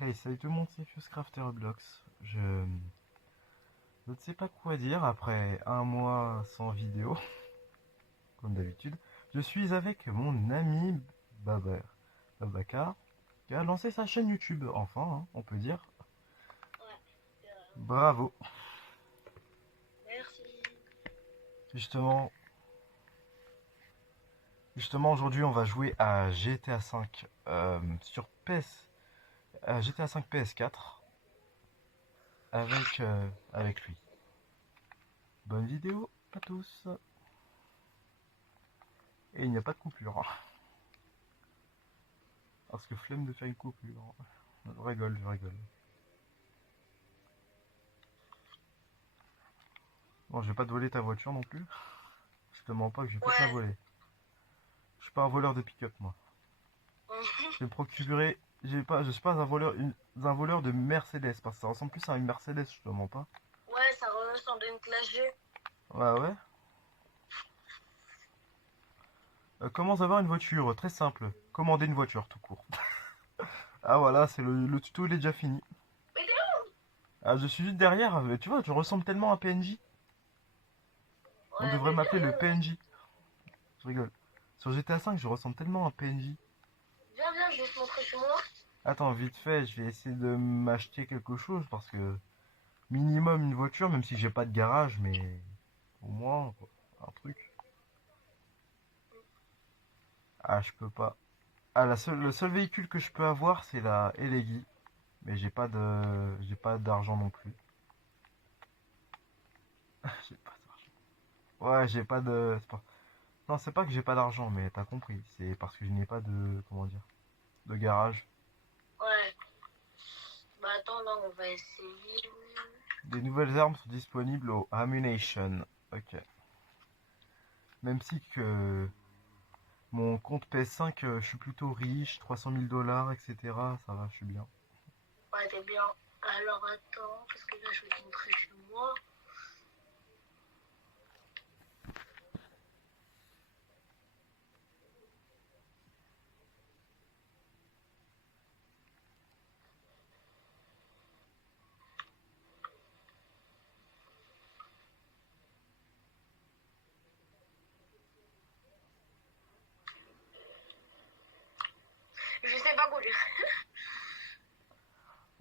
Hey, salut tout le monde, c'est Fusecraft et Roblox. Je ne sais pas quoi dire après un mois sans vidéo, comme d'habitude. Je suis avec mon ami Babar, Babacar, qui a lancé sa chaîne YouTube, enfin, hein, on peut dire. Ouais, Bravo. merci. Justement, justement aujourd'hui on va jouer à GTA V sur PS, à GTA V PS4 avec lui. Bonne vidéo à tous. Et il n'y a pas de coupure, hein. Parce que flemme de faire une coupure. Je rigole, je rigole. Bon, je vais pas te voler ta voiture non plus. Je te mens pas que je vais pas te la Ouais. voler. Je suis pas un voleur de pick-up, moi. Je vais me procurer. Je suis pas un voleur de Mercedes, parce que ça ressemble plus à une Mercedes, je te mens pas. Ouais, ça ressemble à une classe G. Ouais, ouais. Comment avoir une voiture? Très simple. Commander une voiture, tout court. Ah voilà, c'est le tuto, il est déjà fini. Mais t'es Ah, je suis juste derrière, mais tu vois, tu ressembles tellement à un PNJ. où? On Ouais, devrait mais m'appeler le viens, PNJ. Je rigole. Sur GTA V, je ressemble tellement à un PNJ. viens, je vais te montrer chez moi. Attends, vite fait, je vais essayer de m'acheter quelque chose parce que minimum une voiture, même si j'ai pas de garage, mais au moins quoi, un truc. Ah, je peux pas. Ah, le seul véhicule que je peux avoir, c'est la Elegi, mais j'ai pas d'argent non plus. J'ai pas d'argent. Ouais, j'ai pas de. Non, c'est pas que j'ai pas d'argent, mais t'as compris. C'est parce que je n'ai pas de, comment dire, de garage. Ouais. Bah attends, là, on va essayer. Des nouvelles armes sont disponibles au Ammunition. Ok. Même si que mon compte PS5, je suis plutôt riche, 300 000 dollars, etc. Ça va, je suis bien. Ouais, t'es bien. Alors attends, parce que là, je vais te montrer chez moi. Je sais pas conduire.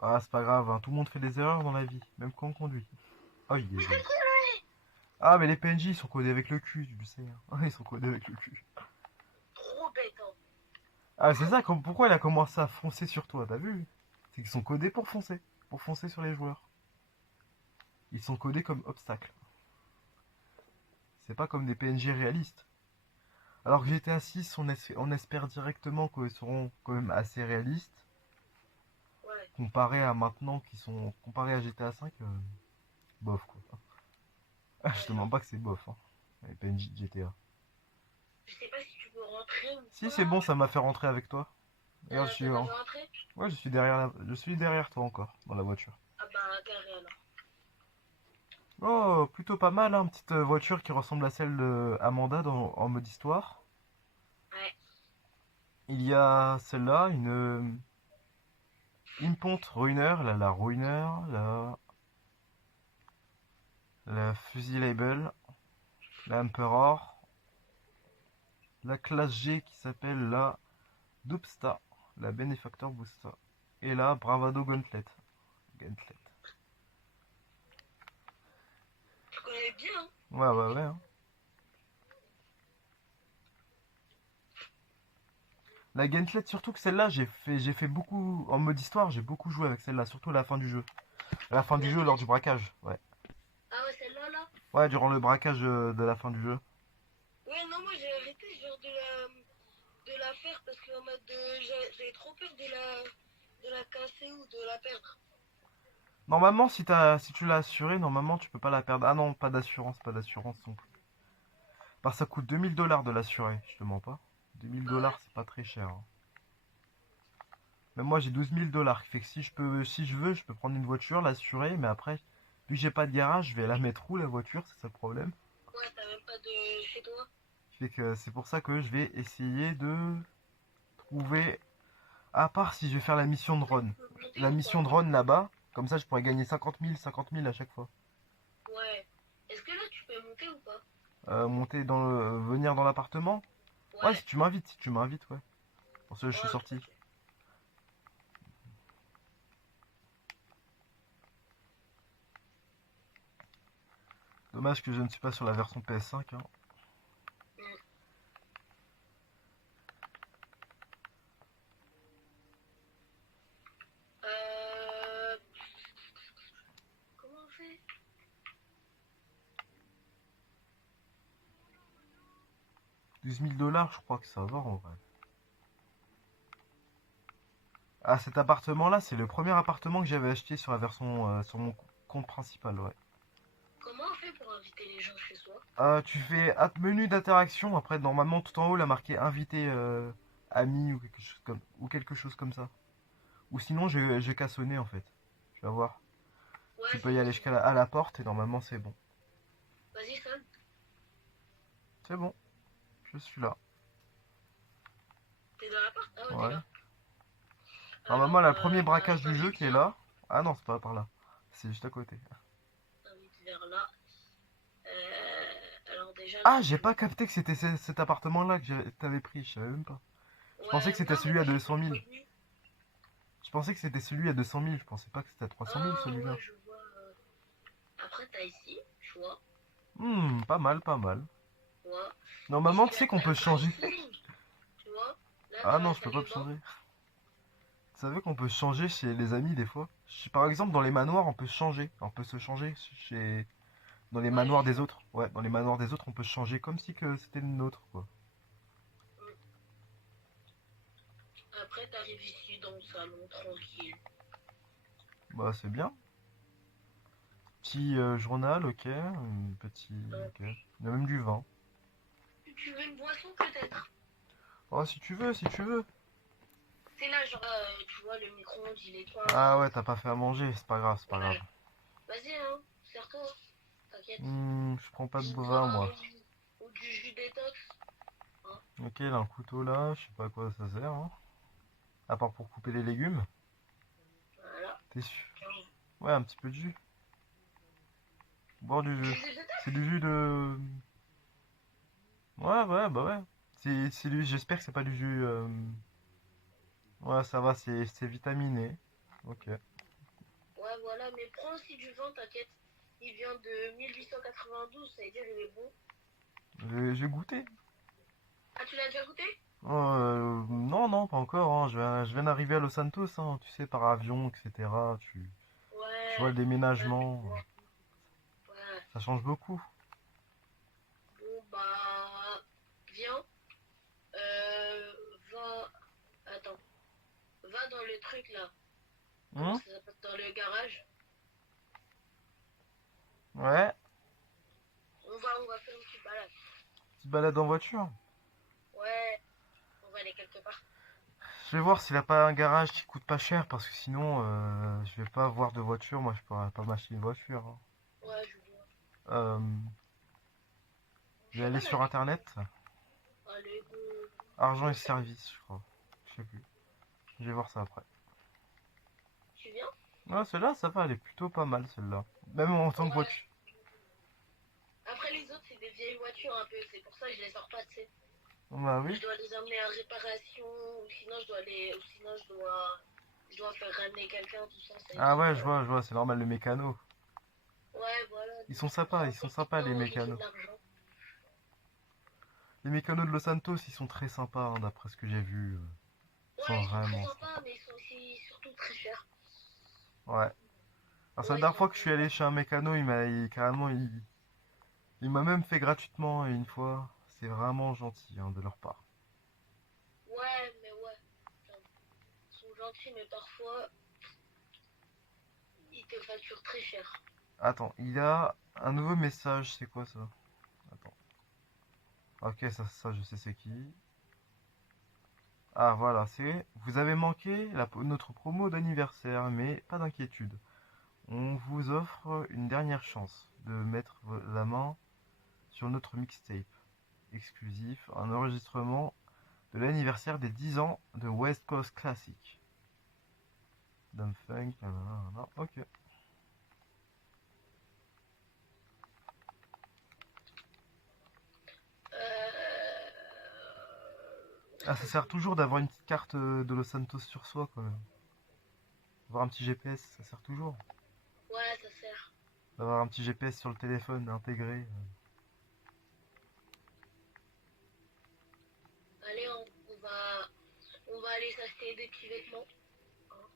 Ah, c'est pas grave, hein, tout le monde fait des erreurs dans la vie, même quand on conduit. Aïe, Mais aïe, c'est aïe. qui lui? Ah, mais les PNJ, ils sont codés avec le cul, tu le sais, hein. Ah, ils sont codés avec le cul. Trop bête, hein. Ah, c'est ça, pourquoi il a commencé à foncer sur toi, t'as vu? C'est qu'ils sont codés pour foncer sur les joueurs. Ils sont codés comme obstacles. C'est pas comme des PNJ réalistes. Alors que GTA 6, on espère directement qu'ils seront quand même assez réalistes, Ouais. comparé à maintenant, comparé à GTA 5, bof quoi. Ah, je te Ouais. mens pas que c'est bof, hein, les PNJ de GTA. Je sais pas si tu peux rentrer ou Si c'est pas. bon, ça m'a fait rentrer avec toi. Regarde, Ça t'a fait rentrer? ouais, je suis derrière toi encore, dans la voiture. Ah bah, carré alors. Oh, plutôt pas mal, hein, petite voiture qui ressemble à celle de Amanda en mode histoire. Ouais. Il y a celle-là, une ponte Ruiner, la Ruiner, la Fusilable, la Emperor, la classe G qui s'appelle la Dubsta, la Benefactor Boosta, et la Bravado Gauntlet. Gauntlet. Tu connais bien, hein. Ouais, ouais, ouais, hein. La Gauntlet, surtout que celle-là, j'ai fait beaucoup, en mode histoire, j'ai beaucoup joué avec celle-là, surtout à la fin du jeu. À la fin du jeu, lors Laquelle? du braquage, ouais. Ah ouais, celle-là, là? Ouais, durant le braquage de la fin du jeu. Ouais, non, moi j'ai arrêté genre de la faire parce que en mode j'avais trop peur de la casser ou de la perdre. Normalement, si tu l'as assuré, normalement, tu peux pas la perdre. Ah non, pas d'assurance non plus. Parce que ça coûte 2000 dollars de l'assurer, je te mens pas. 2000 Ah ouais. dollars, c'est pas très cher, hein. Même moi, j'ai 12 000 dollars, qui fait que si je veux, je peux prendre une voiture, l'assurer, mais après, vu que j'ai pas de garage, je vais la mettre où la voiture, c'est ça le problème. Ouais, t'as même pas de chez toi. Qui fait que c'est pour ça que je vais essayer de trouver. À part si je vais faire la mission Tu drone. peux monter La ou mission pas? drone là-bas, comme ça je pourrais gagner 50 000 à chaque fois. Ouais. Est-ce que là tu peux monter ou pas? Monter dans le... venir dans l'appartement? Ouais, Ouais. si tu m'invites, ouais. Pour ça, je suis Ouais, sorti. ok. Dommage que je ne suis pas sur la version PS5, hein. Hmm. Euh... Comment on fait? 12 000 $, je crois que ça va en vrai. Ah, cet appartement-là, c'est le premier appartement que j'avais acheté sur la version, sur mon compte principal, ouais. Comment on fait pour inviter les gens chez soi? Tu fais menu d'interaction, après normalement tout en haut, là marqué invité ami ou quelque chose comme ça. Ou sinon, j'ai qu'à sonner en fait. Tu vas voir. Ouais, Tu peux c'est y bon, aller c'est jusqu'à bon. à la porte et normalement c'est bon. Vas-y, sonne. C'est bon, je suis là. T'es dans l'appart? Ah ouais, t'es Ouais. là. Normalement, Alors, là, le premier bah, je braquage du jeu t'invite, qui est viens. là. Ah non, c'est pas par là. C'est juste à côté. Je t'invite vers là. Alors déjà là, Ah, j'ai tu pas vois. capté que c'était cet appartement-là que t'avais pris, je savais même pas. Je pensais que Ouais, c'était non, mais celui moi à je deux suis cent pas mille. prévenu. Je pensais que c'était celui à 200 000. Je pensais pas que c'était à 300 000 Ah celui-là. ouais, je vois. Après, t'as ici, tu vois. Pas mal, pas mal. Tu vois. Normalement, Ici, tu là, sais qu'on t'as peut la changer. pricing. Tu vois. Là, Ah t'as non, la je peux salle pas de me bain. changer. Tu savais qu'on peut changer chez les amis des fois? Par exemple, dans les manoirs, on peut changer. On peut se changer chez... dans les Ouais, manoirs j'ai des ça. autres. Ouais, dans les manoirs des autres, on peut se changer comme si que c'était le nôtre, quoi. Mm. Après, t'arrives ici dans le salon, tranquille. Bah, c'est bien. Petit journal, ok. Petit. Euh, Ok. Il y a même du vin. Tu veux une boisson peut-être? Oh, si tu veux, si tu veux. C'est là, genre, tu vois, le micro-ondes, il est éteint. Ah ouais, t'as pas fait à manger, c'est pas grave, c'est pas grave. Ouais. Vas-y, hein, sers-toi. T'inquiète. Je prends pas de Du bovin, vin moi. ou du jus détox. Hein. Ok, il a un couteau là, je sais pas à quoi ça sert, hein. À part pour couper les légumes. Voilà. T'es sûr? Tiens. Ouais, un petit peu de jus. Boire du Du jus. jus C'est détox? du jus de. Ouais, ouais, bah ouais. J'espère que c'est pas du jus. Ouais, ça va, c'est vitaminé. Ok. Ouais, voilà, mais prends aussi du vin, t'inquiète. Il vient de 1892, ça veut dire il est bon. J'ai goûté. Ah, tu l'as déjà goûté? Non, non, pas encore, hein. Je viens d'arriver à Los Santos, hein. Tu sais, par avion, etc. Tu vois Ouais. le Ouais, déménagement. ouais. Ça change beaucoup. Bon, bah, viens. Euh, va. Attends. Va dans le truc là. Comment Hum. ça s'appelle? Dans le garage. Ouais. On va faire une petite balade. Petite balade en voiture. Ouais, on va aller quelque part. Je vais voir s'il a pas un garage qui coûte pas cher parce que sinon, je vais pas avoir de voiture. Moi, je pourrais pas m'acheter une voiture, hein. Ouais, je vois. Euh, je Je vais sais aller pas la sur vie. internet. Allez, go. Argent et Go, ça. services, je crois. Je sais plus. Je vais voir ça après. Tu viens? Ouais, celle-là, ça va, elle est plutôt pas mal, celle-là. Même en tant que Ouais. voiture. Après, les autres, c'est des vieilles voitures un peu. C'est pour ça que je les sors pas, tu sais. Bah oui. Je dois les emmener en réparation. Ou sinon, je dois faire ramener quelqu'un, tout ça. Ça Ah évite. ouais, je vois, c'est normal, le mécano. Ouais, voilà. Ils Ça sont fait du sympas, les temps et j'ai de mécanos. l'argent. Les mécanos de Los Santos, ils sont très sympas, hein, d'après ce que j'ai vu. Ils sont Ouais, ils sont très vraiment sympas, sympas. mais ils sont aussi surtout très chers. Ouais. Alors, c'est la Ouais, ils dernière sont un fois que je peu. suis allé chez un mécano, carrément, il m'a même fait gratuitement une fois. C'est vraiment gentil, hein, de leur part. Ouais, mais ouais. Enfin, ils sont gentils, mais parfois, ils te facturent très cher. Attends, il y a un nouveau message, c'est quoi ça? Attends. Ok, ça je sais c'est qui. Ah voilà, c'est... Vous avez manqué notre promo d'anniversaire, mais pas d'inquiétude. On vous offre une dernière chance de mettre la main sur notre mixtape exclusif, un enregistrement de l'anniversaire des 10 ans de West Coast Classic. Dumb Funk, nanana, ok. Ah, ça sert toujours d'avoir une petite carte de Los Santos sur soi, quand même. Avoir un petit GPS, ça sert toujours. Ouais, ça sert. D'avoir un petit GPS sur le téléphone intégré. Allez, on va aller s'acheter des petits vêtements. Hein.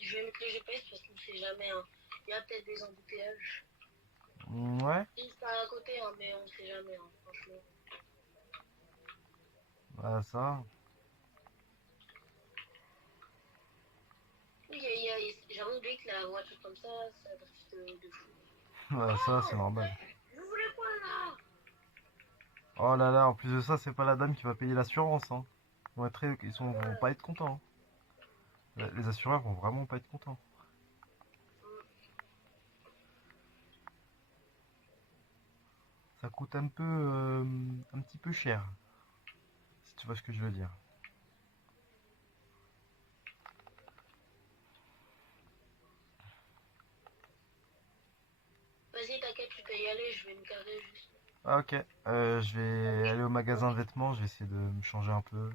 Je vais mettre le GPS parce qu'on sait jamais. Hein. Il y a peut-être des embouteillages. Ouais, Juste pas à côté, hein, mais on sait jamais, hein, franchement. bah ça. Oui, j'avais oublié que la voiture comme ça drift de fou. Bah ça, c'est Oh, normal. vous voulez quoi là? Oh là là, en plus de ça, c'est pas la dame qui va payer l'assurance, hein. Vont pas être contents, hein. Les assureurs vont vraiment pas être contents. Ça coûte un petit peu cher, si tu vois ce que je veux dire. Vas-y, t'inquiète, tu peux y aller, je vais me garer juste. Ah ok, je vais aller au magasin de vêtements, je vais essayer de me changer un peu.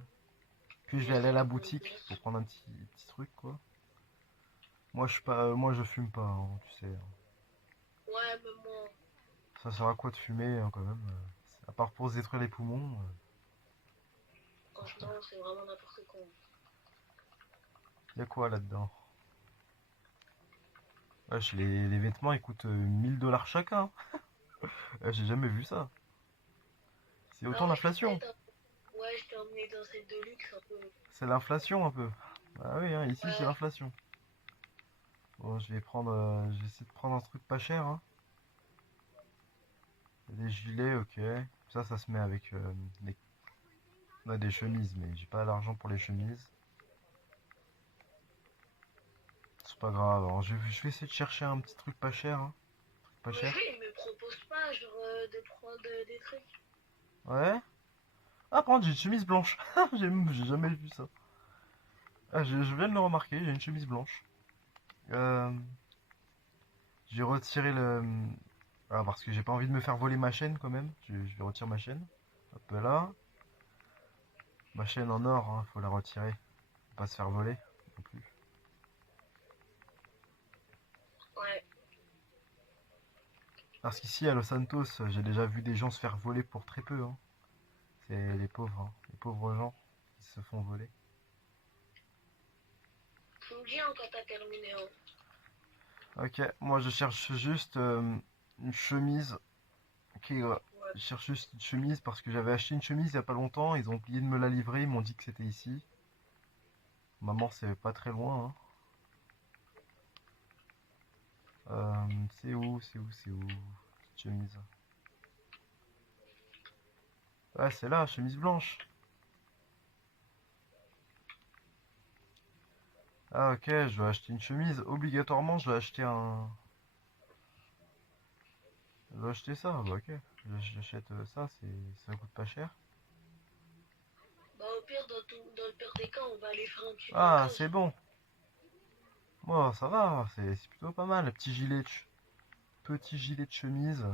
Puis je vais aller à la boutique pour prendre un petit truc quoi. Moi je suis pas, moi je fume pas, hein, tu sais. Ouais, mais moi, Ça sert à quoi de fumer hein, quand même à part pour se détruire les poumons. franchement, c'est vraiment n'importe quoi. Y a quoi là-dedans? Wesh, les vêtements ils coûtent 1000 $ chacun. J'ai jamais vu ça. C'est Ah autant ouais, d'inflation. ouais, je t'ai emmené dans cette de luxe un peu. C'est l'inflation un peu. Ah oui, hein, ici c'est Ouais, l'inflation. Bon, je vais essayer de prendre un truc pas cher. Hein. Des gilets, ok. Ça se met avec on a des chemises, mais j'ai pas l'argent pour les chemises. C'est pas grave. Alors, je vais essayer de chercher un petit truc pas cher. Hein. Pas mais cher. lui, il me propose pas, genre, de prendre des trucs. Ouais. Ah, par contre, j'ai une chemise blanche. J'ai jamais vu ça. Ah, je viens de le remarquer, j'ai une chemise blanche. Euh, j'ai retiré le. Ah, parce que j'ai pas envie de me faire voler ma chaîne quand même. Je vais retirer ma chaîne. Hop là. Ma chaîne en or, hein, faut la retirer. Faut pas se faire voler non plus. Ouais. Parce qu'ici à Los Santos, j'ai déjà vu des gens se faire voler pour très peu. Hein. C'est les pauvres, hein, les pauvres gens qui se font voler. Tu me dis hein, quand t'as terminé. Hein. Ok, moi je cherche juste une chemise. Ok, ouais. Ouais. Je cherche juste une chemise parce que j'avais acheté une chemise il y a pas longtemps. Ils ont oublié de me la livrer. Ils m'ont dit que c'était ici. Maman, c'est pas très loin. Hein. C'est où? C'est où? C'est où? Petite chemise. Ouais, c'est là, chemise blanche. Ah ok, je dois acheter une chemise. Obligatoirement, je dois acheter un. Je dois acheter ça. Bah ok. J'achète ça, ça coûte pas cher. Bah, au pire, dans le pire des cas, on va aller faire un petit Ah, c'est braquage. bon. Bon, ça va, c'est plutôt pas mal. Petit gilet de chemise.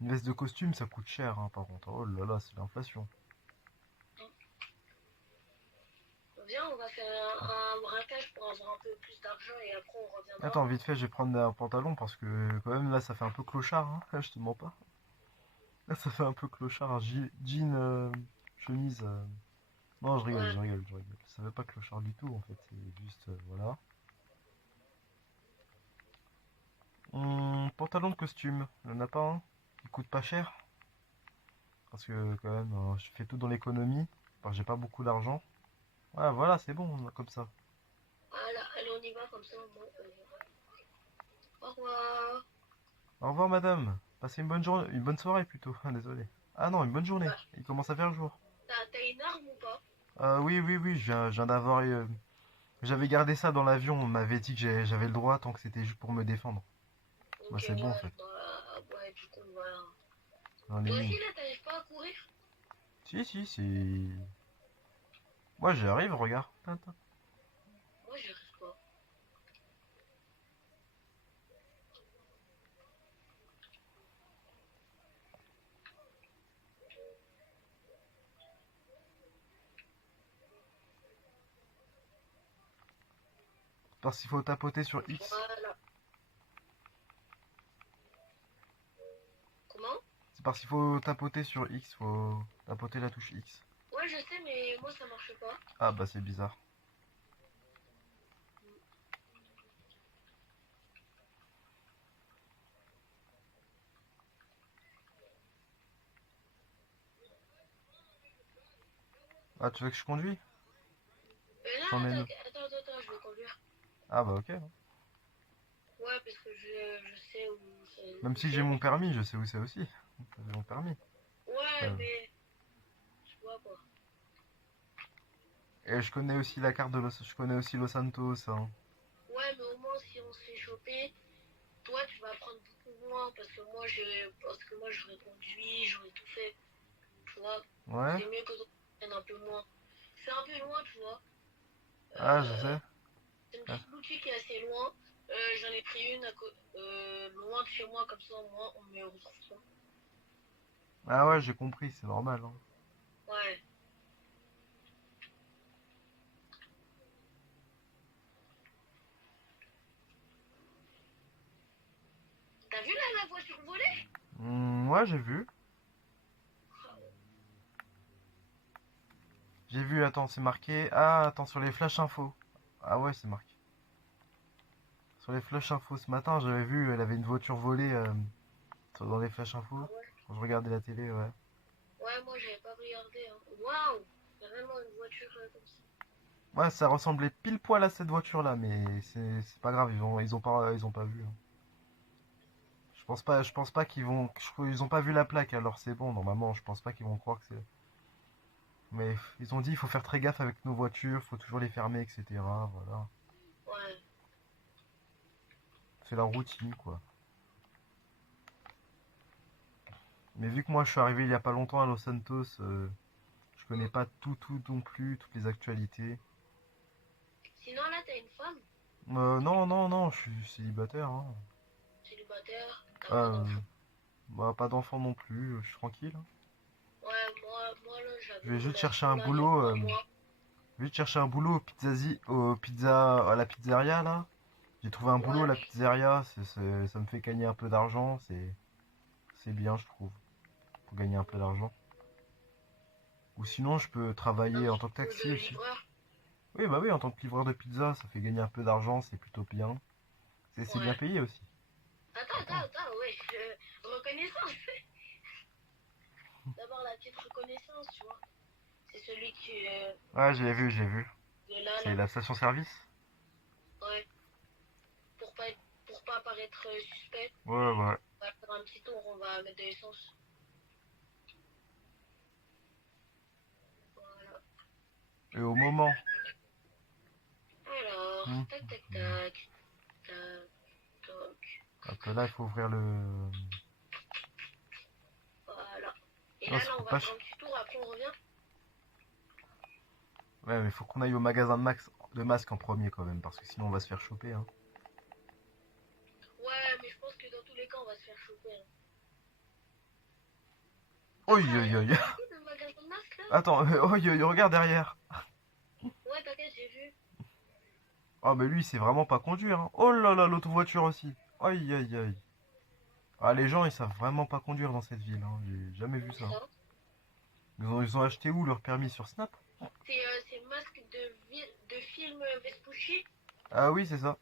Une veste de costume, ça coûte cher, hein, par contre. Oh là là, c'est l'inflation. Viens, on va faire Ah. un braquage pour avoir un peu plus d'argent et après on reviendra. Attends, vite fait, je vais prendre un pantalon parce que quand même là, ça fait un peu clochard. Hein. Je te mens pas. Là, ça fait un peu clochard. Jean, chemise. Non, je rigole, Ouais. je rigole, je rigole. Ça fait pas clochard du tout en fait. C'est juste, voilà. Pantalon de costume. Il y en a pas un qui coûte pas cher. Parce que quand même, je fais tout dans l'économie. Enfin, j'ai pas beaucoup d'argent. Ah, voilà, c'est bon, comme ça. Allez, allez, on y va comme ça. Au revoir. Au revoir, madame. Passez une bonne journée, une bonne soirée plutôt. Ah, désolé. Ah non, une bonne journée. Bah, Il commence à faire jour. t'as une arme ou pas? Oui, oui, oui, je viens d'avoir. J'avais gardé ça dans l'avion. On m'avait dit que j'avais le droit tant que c'était juste pour me défendre. Bah, Ok, c'est bon en ouais, fait. bah, ouais, du coup, voilà. J'en ai Toi une. aussi, là, t'arrives pas à courir? Si, si, si. Moi, j'y arrive, regarde. Tintin. Moi, j'y arrive pas. Parce qu'il faut tapoter sur X. Voilà. Comment? C'est parce qu'il faut tapoter sur X. Faut tapoter la touche X. Ouais, je sais, mais moi, ça marche pas. Ah, bah, c'est bizarre. Ah, tu veux que je conduis? J'en ai Non, une. attends, je vais conduire. Ah, bah, ok. Ouais, parce que je sais Même où si j'ai c'est. mon permis, je sais où c'est aussi. J'ai mon permis. Ouais, Euh, mais tu vois quoi. Et je connais aussi la carte de Los... Je connais aussi Los Santos, hein. Ouais, mais au moins, si on se fait choper, toi, tu vas prendre beaucoup moins parce que moi, j'aurais conduit, j'aurais tout fait. Tu vois, Ouais? c'est mieux que toi, tu prennes un peu moins. C'est un peu loin, tu vois. Ah, je Euh, sais. c'est une Ah, petite boutique qui est assez loin. J'en ai pris une loin de chez moi, comme ça, au moins, on me retrouve pas. ah ouais, j'ai compris, c'est normal, hein. Ouais. T'as vu là la voiture volée? Ouais, j'ai vu. J'ai vu, attends, c'est marqué. Ah, attends, sur les flash infos. Ah ouais, c'est marqué. Sur les flash infos, ce matin, j'avais vu, elle avait une voiture volée dans les flash Ah infos. ouais. Quand je regardais la télé, ouais. Ouais, moi, j'avais pas regardé. Hein. Waouh! Vraiment une voiture comme ça. Ouais, ça ressemblait pile poil à cette voiture-là, mais c'est pas grave, ils ont pas vu, hein. Je pense pas qu'ils vont, ils ont pas vu la plaque, alors c'est bon, normalement, je pense pas qu'ils vont croire que c'est. Mais ils ont dit, il faut faire très gaffe avec nos voitures, faut toujours les fermer, etc. Voilà. Ouais. C'est la routine, quoi. Mais vu que moi je suis arrivé il y a pas longtemps à Los Santos, je connais Hmm. pas tout non plus, toutes les actualités. Sinon, là, t'as une femme Non, non, non, je suis célibataire, hein. célibataire, t'as pas Euh, d'enfant. Bah, pas d'enfant non plus, je suis tranquille, hein. Ouais, moi là, Je j'avais vais une juste chercher relation un là il y a boulot, 3 mois. je vais juste chercher un boulot à la pizzeria là. J'ai trouvé un boulot à Ouais, la pizzeria, ça me fait gagner un peu d'argent, c'est bien je trouve, pour gagner un peu d'argent. Ou sinon je peux un travailler en petit tant que boulot de taxi aussi. livreur. Oui bah oui, en tant que livreur de pizza, ça fait gagner un peu d'argent, c'est plutôt bien. C'est bien Ouais. payé aussi. Attends. Ouais. Reconnaissance. D'abord, la petite reconnaissance, tu vois. C'est celui Ouais, j'ai vu. qui est là, C'est là. la station-service? Ouais. Pour pas, pour pas paraître suspect, Ouais, ouais. on va faire un petit tour, on va mettre de l'essence. Voilà. Et au moment. Alors, Hum, tac, tac, hum. tac. Tac, toc. Hop là, il faut ouvrir le. Voilà. Et Non, là, ça on coûte va pas faire cher. un petit tour, après on revient. Ouais, mais il faut qu'on aille au magasin de masques en premier quand même, parce que sinon on va se faire choper, hein. Ouais, mais je pense que dans tous les cas, on va se faire choper. Hein. Oi, Attends, oi, oi. t'as vu le magasin de masques là? Attends, oi, oi, regarde derrière. Ouais, t'inquiète, j'ai vu. Oh, mais lui, il sait vraiment pas conduire, hein. Oh là là, l'auto-voiture aussi. Aïe, aïe, aïe. Ah, les gens, ils savent vraiment pas conduire dans cette ville, hein. J'ai jamais vu Comment ça. ça? Ils ont acheté où leur permis sur Snap? C'est masque de film Vespucci. Ah oui, c'est ça.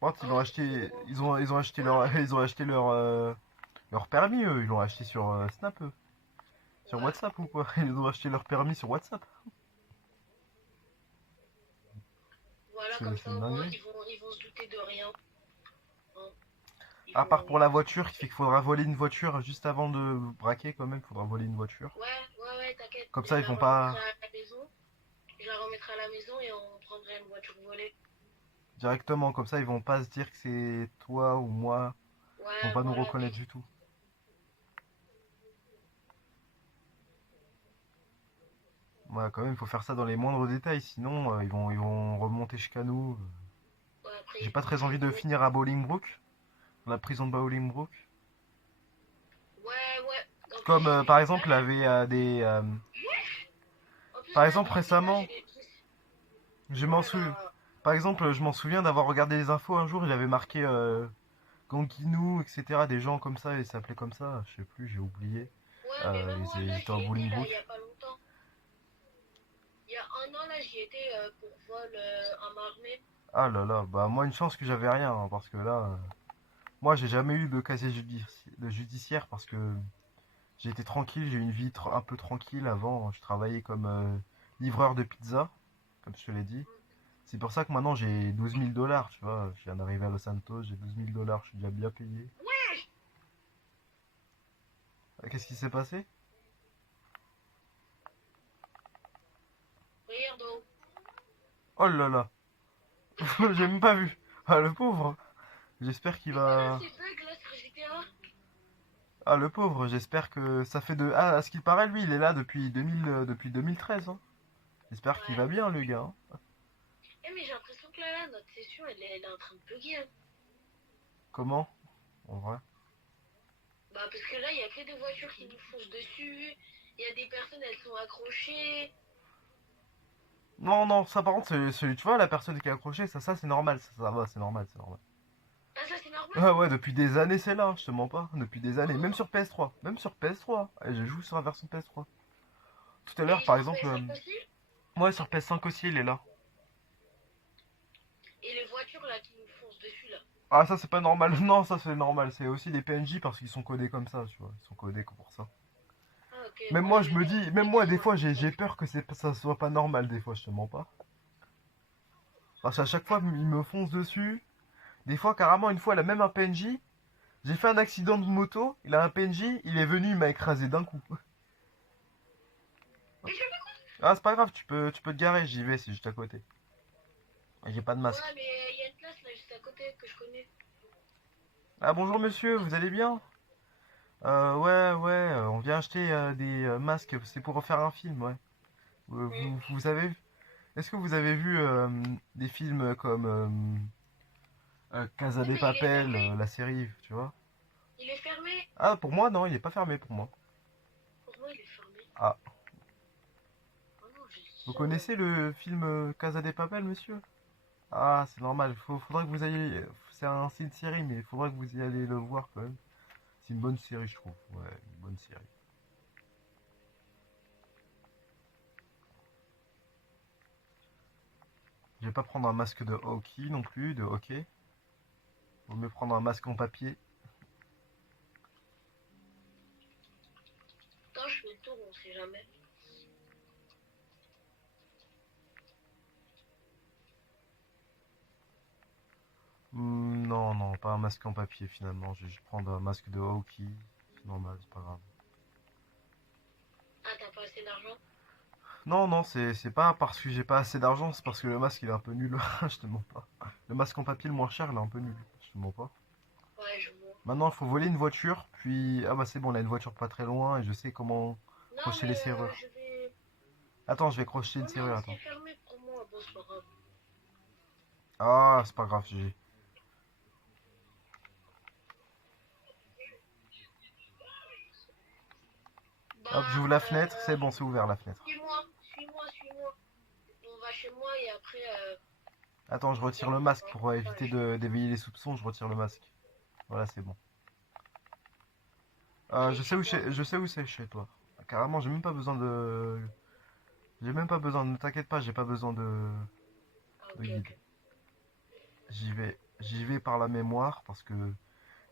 Par contre, Ah ouais, c'est trop bon. ils ont acheté Voilà. ils ont acheté leur permis, eux. Ils l'ont acheté sur Snap, eux. Sur Ouais. WhatsApp ou quoi? Ils ont acheté leur permis sur WhatsApp. Voilà, comme C'est ça, une au moins, dinguerie. ils vont se douter de rien. Hein. À part pour Ils la vont se voiture, douter qui de fait qu'il faudra voler une voiture juste avant de braquer quand même. Il faudra voler une voiture. Ouais, t'inquiète. Comme ça, Je ils la vont remettrai pas à la maison. Je la remettrai à la maison et on prendra une voiture volée. directement. Comme ça, ils vont pas se dire que c'est toi ou moi. Ils vont Ouais, pas nous voilà. reconnaître du tout. Ouais, quand même, il faut faire ça dans les moindres détails, sinon ils vont remonter jusqu'à nous. Ouais, après, J'ai ils pas vont très envie de tripoter. finir à Bolingbroke, dans la prison de Bolingbroke. Ouais, ouais. En plus, Comme par exemple, il y avait en plus par là, exemple dans ce cas-là, récemment, j'ai. je m'en Ouais, souviens. bah. Par exemple, je m'en souviens d'avoir regardé les infos un jour, il avait marqué Ganguinou, etc. Des gens comme ça, ils s'appelaient comme ça, je sais plus, j'ai oublié. Ouais, mais même moi, Ils là, étaient à j'y étais, là, il y Bolingbroke. a pas longtemps. Il y a un an, là, j'y étais pour vol en armée. Ah là là, bah moi une chance que j'avais rien, hein, parce que là, moi j'ai jamais eu de casier de judiciaire parce que j'ai été tranquille, j'ai eu une vie un peu tranquille avant. Je travaillais comme livreur de pizza, comme je te l'ai dit. C'est pour ça que maintenant j'ai 12 000 $, tu vois. Je viens d'arriver à Los Santos, j'ai 12 000 $, je suis déjà bien payé. Qu'est-ce qui s'est passé? Regarde en haut. Oh là là, j'ai même pas vu. Ah le pauvre, j'espère qu'il C'est quoi là, va... ces bugs là sur GTA? Ah le pauvre, j'espère que ça fait de... Ah, à ce qu'il paraît, lui, il est là depuis 2000, depuis 2013, hein. J'espère qu'il Ouais. va bien, le gars, hein. Eh, mais j'ai l'impression que là, notre session, elle est en train de bugger, hein. Comment? En vrai. Bah, parce que là, il y a que des voitures qui nous foncent dessus. Il y a des personnes, elles sont accrochées. Non, non, ça par contre, tu vois, la personne qui est accrochée, ça c'est normal, ça va, c'est normal, c'est normal. Ah, ça, c'est normal? Ah ouais, depuis des années, c'est là, je te mens pas. Depuis des années, même Oh. sur PS3. Même sur PS3. Et je joue sur la version PS3. Tout à l'heure, Et par sur exemple, PS5 aussi? ouais, sur PS5 aussi, il est là. Et les voitures là qui nous foncent dessus là. Ah, ça c'est pas normal. Non, ça c'est normal. C'est aussi des PNJ parce qu'ils sont codés comme ça, tu vois. Ils sont codés que pour ça. Ah, ok, Même moi moi, je je vais me trop dis, même vite moi, sur des ma fois, j'ai PS5. peur que ça soit pas normal, des fois, je te mens pas. Parce qu'à chaque fois, ils me foncent dessus. Des fois, carrément, une fois, elle a même un PNJ. J'ai fait un accident de moto, il a un PNJ, il est venu, il m'a écrasé d'un coup. Mais je... Ah, c'est pas grave, tu peux te garer, j'y vais, c'est juste à côté. J'ai pas de masque. Ouais, mais il y a une place là juste à côté que je connais. Ah, bonjour monsieur, vous allez bien? Ouais, ouais, on vient acheter des masques, c'est pour refaire un film, ouais. Hmm. Vous avez, est-ce que vous avez vu des films comme Casa Oui, de mais il est Papel, fermé. la série, tu vois? Il est fermé. Ah, pour moi, non, il est pas fermé pour moi. Pour moi, il est fermé. Ah, Oh non, j'ai vous ça là. connaissez le film Casa de Papel, monsieur? Ah, c'est normal, faudra que vous ayez, c'est une série, mais il faudra que vous y allez le voir quand même. C'est une bonne série, je trouve. Ouais, une bonne série. Je vais pas prendre un masque de hockey non plus, de hockey. Vaut mieux prendre un masque en papier. Attends, je fais le tour, on sait jamais. Non, non, pas un masque en papier finalement. Je vais juste prendre un masque de hockey. C'est normal, c'est pas grave. Ah, t'as pas assez d'argent? Non, non, c'est pas parce que j'ai pas assez d'argent, c'est parce que le masque il est un peu nul. Je te mens pas. Le masque en papier le moins cher, il est un peu nul. Je te mens pas. Ouais, je vois. Maintenant, il faut voler une voiture, puis... Ah bah c'est bon, on a une voiture pas très loin et je sais comment Non, crocheter les mais serrures. je vais. Attends, je vais crocheter une Oh non, serrure, c'est attends. fermé pour moi. Bon, c'est pas grave. Ah, c'est pas grave, Hop, Bah, j'ouvre la fenêtre, c'est bon, c'est ouvert la fenêtre. suis-moi, suis-moi, suis-moi. On va chez moi et après, Attends, je retire le on masque va pour éviter d'éveiller les soupçons, je retire le masque. Voilà, c'est bon. allez, Je sais où suis-moi. je sais où c'est chez toi. Carrément, j'ai même pas besoin de... J'ai même pas besoin, ne t'inquiète pas, j'ai pas besoin Ah, de ok, guide. ok. J'y vais par la mémoire parce que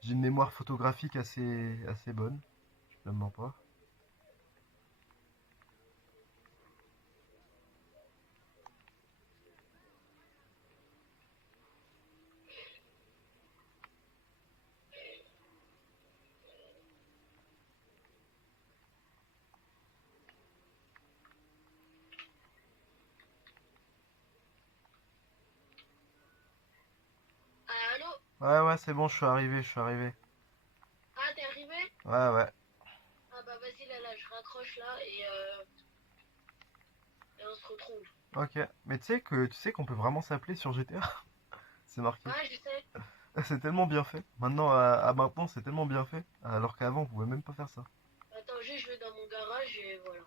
j'ai une mémoire photographique assez bonne. Je ne mens pas. Ah, allô? Ouais, ouais, c'est bon, je suis arrivé, je suis arrivé. Ah, t'es arrivé? Ouais, ouais. Ah, bah, vas-y, là, je raccroche là et retrouve. Ok, mais tu sais qu'on peut vraiment s'appeler sur GTA? C'est marqué. Ouais, je sais. C'est tellement bien fait. Maintenant, maintenant, c'est tellement bien fait. Alors qu'avant, on pouvait même pas faire ça. Attends, juste je vais dans mon garage et voilà.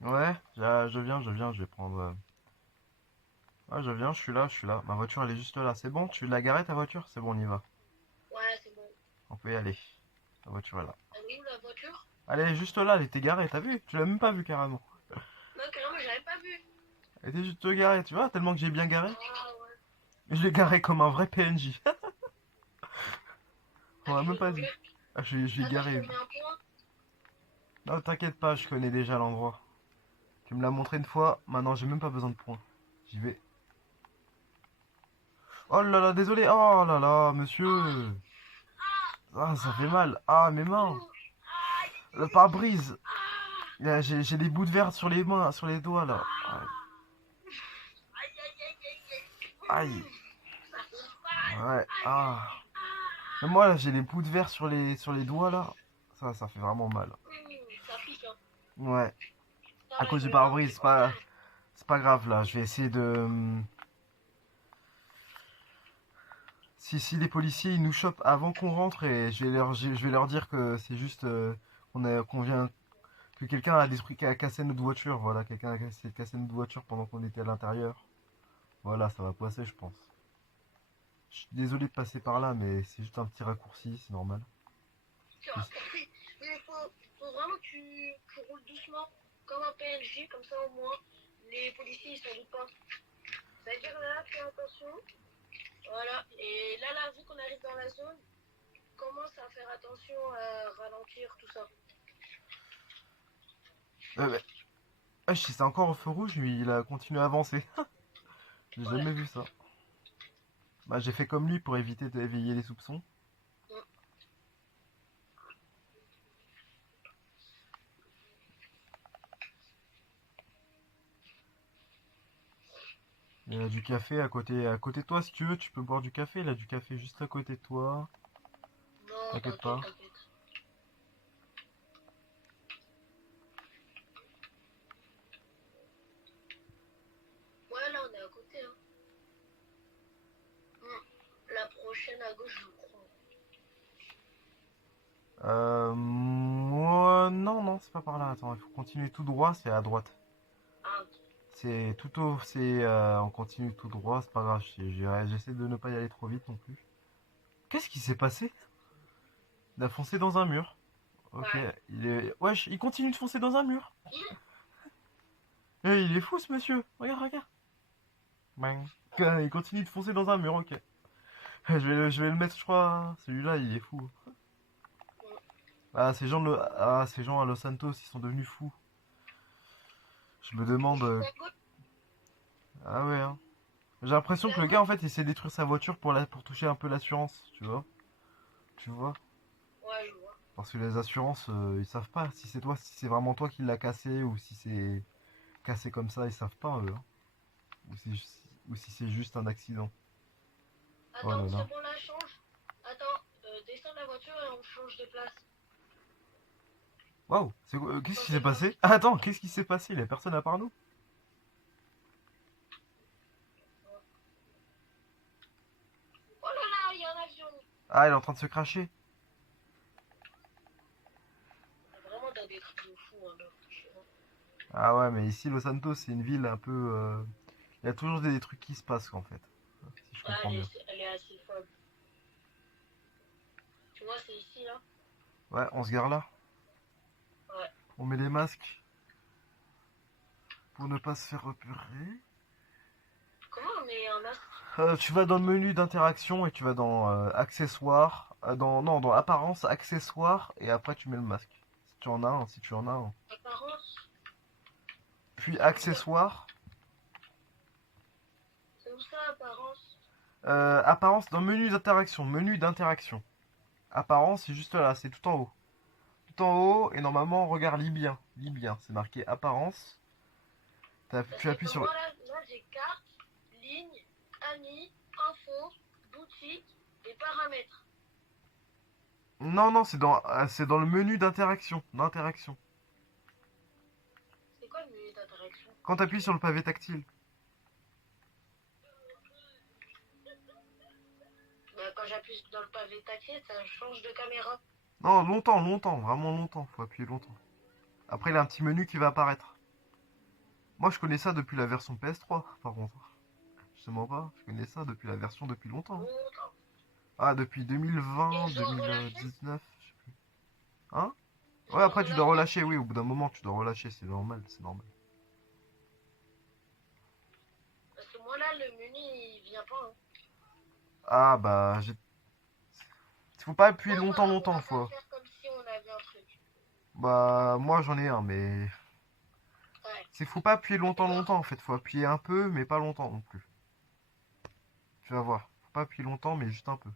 Ouais, je vais prendre. Ah, je suis là, je suis là. Ma voiture, elle est juste là. C'est bon, tu l'as garée ta voiture? C'est bon, on y va. Ouais, c'est bon. On peut y aller. La voiture est là. Elle est où la voiture? Elle est juste là, elle était garée, t'as vu? Tu l'as même pas vu carrément. Non, carrément, j'avais pas vu. Elle était juste garée, tu vois, tellement que j'ai bien garé. Ah ouais. Je l'ai garée comme un vrai PNJ. On Ah, m'a tu même veux pas dit. courir? Ah, je l'ai Attends, je garée. te mets un point. Non, t'inquiète pas, je connais déjà l'endroit. Tu me l'as montré une fois, maintenant j'ai même pas besoin de points. J'y vais. Oh là là, désolé. Oh là là, monsieur. Ah, ça fait mal. Ah, mes mains. Ouh. Aïe, Le pare-brise. ah, Là, j'ai des bouts de verre sur les mains, sur les doigts là. Aïe. aïe, aïe, aïe, aïe, aïe. Aïe. Ça fait mal. Ouais. Aïe, Ah. aïe, ah. Même moi là, j'ai des bouts de verre sur les doigts là. Ça fait vraiment mal. Ça pique, hein. Ouais. Attends, À là, cause je du vais voir pare-brise, du bandage. c'est pas grave là. Je vais essayer de. Si les policiers ils nous chopent avant qu'on rentre et je vais leur dire que c'est juste qu'on vient que quelqu'un a détruit, qui a cassé notre voiture, voilà, quelqu'un a cassé notre voiture pendant qu'on était à l'intérieur. Voilà, ça va passer, je pense. Je suis désolé de passer par là, mais c'est juste un petit raccourci, c'est normal. Tu vois, mais faut vraiment que tu roules doucement, comme un PNJ, comme ça au moins, les policiers ils s'en doutent pas. C'est-à-dire là, fais attention. Voilà. Et là, vu qu'on arrive dans la zone, commence à faire attention à ralentir, tout ça. Mais, c'est encore au feu rouge, lui, il a continué à avancer. J'ai Ouais. jamais vu ça. Bah, j'ai fait comme lui pour éviter d'éveiller les soupçons. Il y a du café à côté de toi, si tu veux, tu peux boire du café. Il a du café juste à côté de toi. Non, T'inquiète t'inquiète, pas. t'inquiète. Ouais, là, on est à côté, hein. La prochaine à gauche, je crois. Moi, non, non, c'est pas par là. Attends, il faut continuer tout droit, c'est à droite. Ah, ok. C'est tout au, on continue tout droit, c'est pas grave. J'essaie de ne pas y aller trop vite non plus. Qu'est-ce qui s'est passé? Il a foncé dans un mur. Ok, Ouais. wesh, il continue de foncer dans un mur. Il est fou ce monsieur. Regarde, regarde. Bang. Il continue de foncer dans un mur, ok. Je vais le mettre, je crois. Celui-là, il est fou. Ah, ces gens à Los Santos, ils sont devenus fous. Je me demande. Ah ouais, hein. J'ai l'impression que le gars, en fait, il sait détruire sa voiture pour toucher un peu l'assurance, tu vois. Tu vois. Ouais, je vois. Parce que les assurances, ils savent pas si c'est toi, si c'est vraiment toi qui l'as cassé ou si c'est cassé comme ça, ils savent pas eux, hein. Ou si c'est juste un accident. Oh Attends, là c'est là. bon, là, change. Attends, descends de la voiture et on change de place. Waouh, qu'est-ce qui Changer s'est de place. passé? Ah, attends, qu'est-ce qui s'est passé? Il y a personne à part nous? Oh là là, il y a un avion. Ah, il est en train de se cracher. On est vraiment dans des trucs de fou, hein, là. Ah ouais, mais ici, Los Santos, c'est une ville un peu. Il y a toujours des trucs qui se passent en fait, si je Ouais, comprends bien. elle est assez folle. Tu vois, c'est ici, là. Ouais, on se gare là. Ouais. On met les masques pour ne pas se faire repérer. Comment on met un masque? Tu vas dans le menu d'interaction et tu vas dans accessoires, non, dans apparence, accessoires et après tu mets le masque. Si tu en as un, si tu en as un. Apparence? Puis C'est où ça? accessoires, C'est où ça, apparence? apparence dans menu d'interaction, menu d'interaction. Apparence, c'est juste là, c'est tout en haut. Tout en haut et normalement, regarde, lis bien, c'est marqué apparence. Parce Tu que appuies pour sur. moi, là j'ai carte, ligne, amis, info, boutique et paramètres. Non, non, c'est dans le menu d'interaction. D'interaction. C'est quoi le menu d'interaction? Quand tu appuies sur le pavé tactile. Bah, quand j'appuie dans le pavé tactile, ça change de caméra. Non, longtemps, longtemps, vraiment longtemps. Faut appuyer longtemps. Après, il y a un petit menu qui va apparaître. Moi, je connais ça depuis la version PS3, par contre. Je te mens pas, je connais ça depuis la version depuis longtemps. Longtemps. Ah, depuis Et 2020, je dois relâcher? 2019, je sais plus. Hein? Je Ouais, dois après tu dois relâcher? relâcher, oui, au bout d'un moment tu dois relâcher, c'est normal, c'est normal. Parce que moi là, le menu il vient pas. Hein. Ah bah, faut pas appuyer Bon, c'est pas longtemps, grave, on longtemps, va pas faut. faire comme si on avait un truc. Bah, moi j'en ai un, mais Ouais. faut pas appuyer C'est longtemps, quoi? longtemps en fait, faut appuyer un peu, mais pas longtemps non plus. Tu vas voir, faut pas appuyer longtemps, mais juste un peu.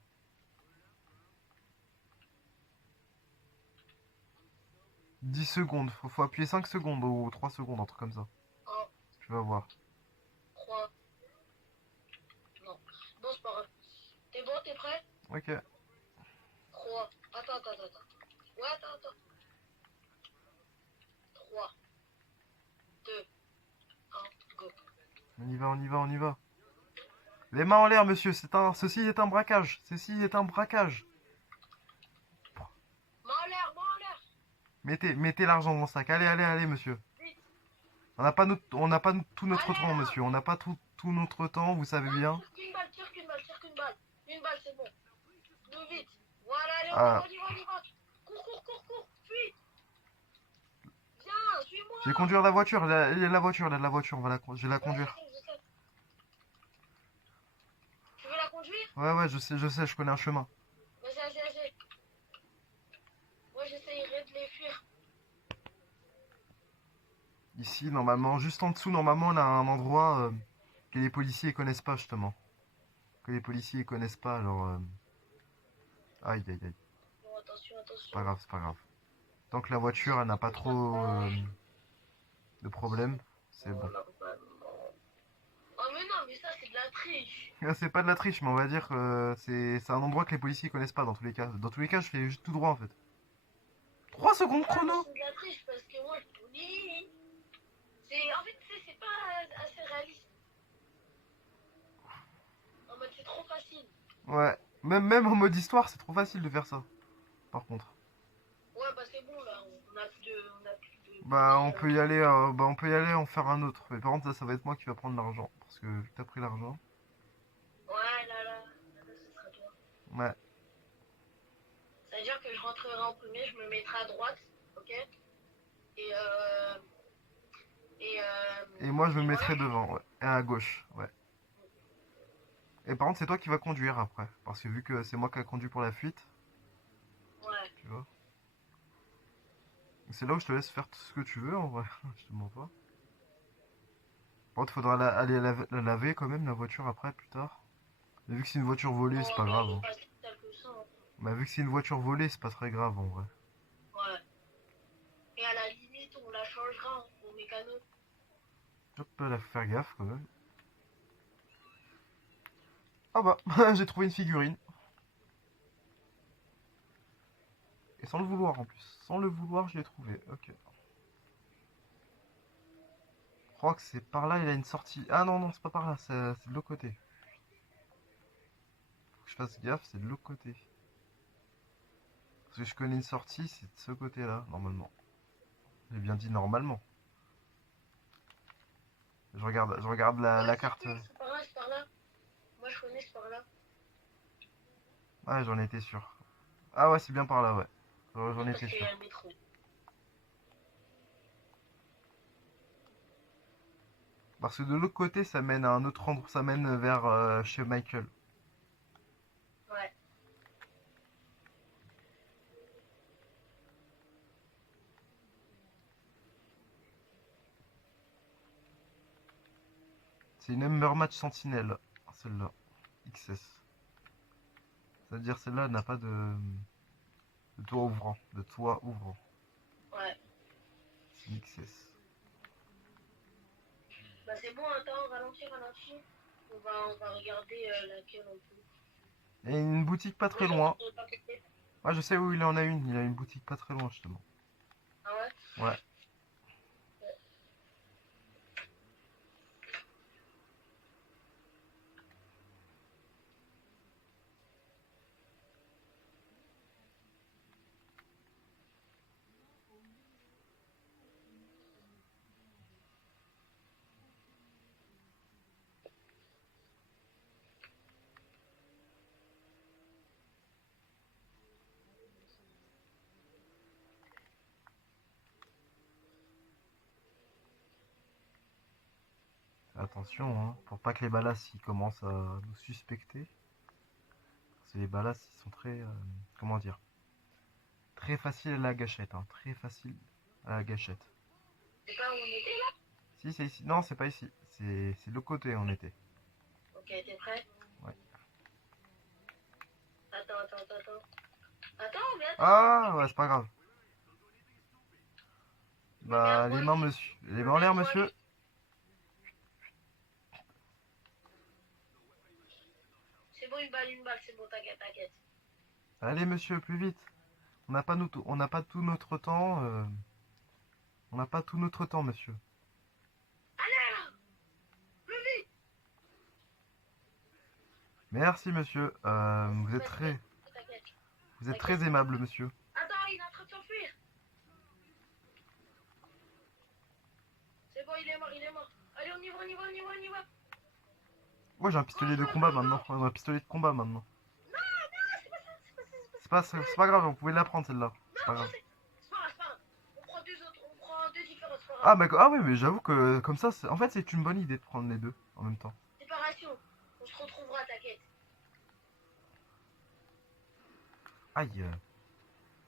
10 secondes, faut appuyer 5 secondes ou 3 secondes, un truc comme ça. Un, Tu vas voir. 3, non. Bon, c'est pas grave. T'es bon, t'es prêt? Ok, 3. Attends. Ouais, attends. 3, 2, 1, go. on y va, on y va, on y va. Les mains en l'air, monsieur, ceci est un braquage, ceci est un braquage. Main en l'air. Mettez l'argent dans le sac. Allez, allez, allez, monsieur. Vite. On n'a pas tout notre Allez temps, là. monsieur. On n'a pas tout notre temps, vous savez Non, bien. tire qu'une balle. Une balle, c'est bon. Nous vite. Voilà, allez, Ah, on y va. Cours. Fuis. Viens, je vais suis-moi. conduire la voiture. Il y a la voiture, là, de la voiture. Je vais la Ouais, conduire. je sais. Tu veux la conduire? Ouais, je sais, je connais un chemin. Vas-y. Moi, j'essayerai de les fuir. Ici, normalement, juste en dessous, normalement, on a un endroit que les policiers connaissent pas, justement. Que les policiers connaissent pas, alors... Aïe, aïe, aïe. Bon, attention. C'est pas grave, c'est pas grave. Tant que la voiture, elle n'a pas trop de problème, c'est bon. Oh, mais non, mais ça, c'est de la triche. Ah, c'est pas de la triche, mais on va dire que c'est un endroit que les policiers connaissent pas dans tous les cas. Dans tous les cas, je fais juste tout droit en fait. 3 secondes Ouais, mais chrono. c'est de la triche parce que moi, je te dis. En fait, tu sais, c'est pas assez réaliste. En mode, c'est trop facile. Ouais. Même en mode histoire, c'est trop facile de faire ça. Par contre. Ouais, bah c'est bon, là, on a plus de Bah policiers on à peut y l'intérieur. aller, on peut y aller en faire un autre. Mais par contre, ça va être moi qui va prendre l'argent. Parce que vu que t'as pris l'argent. Ouais, là, ce sera toi. Ouais. Ça veut dire que je rentrerai en premier, je me mettrai à droite, ok? Et Et moi, je me et voilà. mettrai devant, ouais. Et à gauche, ouais. Et par contre, c'est toi qui vas conduire après. Parce que vu que c'est moi qui a conduit pour la fuite, Ouais. tu vois. C'est là où je te laisse faire tout ce que tu veux en vrai. Je te mens pas. Par contre, faudra aller la laver quand même, la voiture après, plus tard. Mais vu que c'est une voiture volée, c'est Oh, pas mais grave. elle est Hein. pas si sale que ça. Hein. Bah, vu que c'est une voiture volée, c'est pas très grave en vrai. Ouais. Et à la limite, on la changera hein, au mécano. Hop, là, faut faire gaffe quand même. Ah bah, j'ai trouvé une figurine. Et sans le vouloir en plus. Sans le vouloir, je l'ai trouvé. Ok. Je crois que c'est par là, il a une sortie. Ah non, non, c'est pas par là, c'est de l'autre côté. Faut que je fasse gaffe, c'est de l'autre côté. Parce que je connais une sortie, c'est de ce côté-là, normalement. J'ai bien dit normalement. Je regarde Ouais, la si, carte. c'est par là. Moi, je connais, c'est par là. Ouais, j'en étais sûr. Ah ouais, c'est bien par là, ouais. J'en Parce étais qu'il y a sûr. le métro. Parce que de l'autre côté, ça mène à un autre endroit, ça mène vers chez Michael. Ouais. C'est une Humber Match Sentinelle, celle-là. XS. Ça veut dire celle-là n'a pas de toit ouvrant. De toit ouvrant. Ouais. C'est une XS. Bah, c'est bon, attends, ralentis. On va regarder laquelle on peut. Et une boutique pas très loin. Ouais, je sais où il en a une. Il a une boutique pas très loin, justement. Ah ouais? Ouais. Attention, hein, pour pas que les balas ils commencent à nous suspecter. Parce que les balas ils sont très, comment dire, très faciles à la gâchette, hein, très facile à la gâchette. C'est pas où on était là? Si, c'est ici. Non, c'est pas ici. C'est de l'autre côté on était. Ok, t'es prêt? Ouais. Attends. Attends, mais attends. Ah, ouais, c'est pas grave. Bah, les Regarde-moi. mains, monsieur. Les mains en l'air, monsieur. C'est bon, une balle, c'est bon, t'inquiète. Allez, monsieur, plus vite. On n'a pas tout notre temps. On n'a pas tout notre temps, monsieur. Allez là! Plus vite! Merci, monsieur. T'inquiète. Vous êtes très aimable, monsieur. Attends, il est en train de s'enfuir. C'est bon, il est mort. Allez, on y va. Ouais, j'ai un pistolet de combat maintenant. J'ai un pistolet de combat maintenant. C'est pas grave, on pouvait la prendre celle-là. C'est pas grave. C'est pas grave. On prend deux différents, c'est pas Ah, grave. bah, ah oui, mais j'avoue que comme ça, en fait, c'est une bonne idée de prendre les deux en même temps. Séparation. On se retrouvera, t'inquiète. Aïe.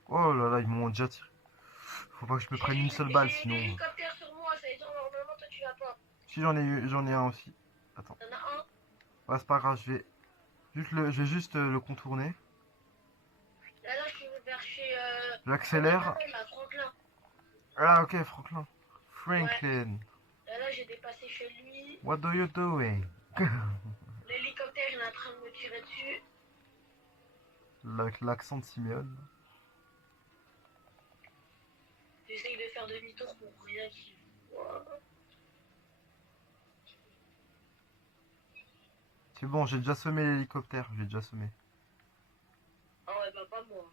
Oh là là, ils m'ont déjà tiré. Faut pas que je me prenne une seule balle, J'ai sinon. l'hélicoptère sur moi, ça veut dire normalement toi tu vas pas. Si j'en ai un aussi. Attends. T'en as un. Ouais, c'est pas grave, je vais juste le contourner. Là, je suis vers chez. Comment il J'accélère. s'appelle là, Franklin. Ah, ok, Franklin. Ouais. Franklin. Là, j'ai dépassé chez lui. What do you doing? L'hélicoptère, il est en train de me tirer dessus. Avec l'accent de Simeone. J'essaye de faire demi-tour pour rien qu'il voit. C'est bon, j'ai déjà semé l'hélicoptère. J'ai déjà semé. Ah ouais, bah pas moi.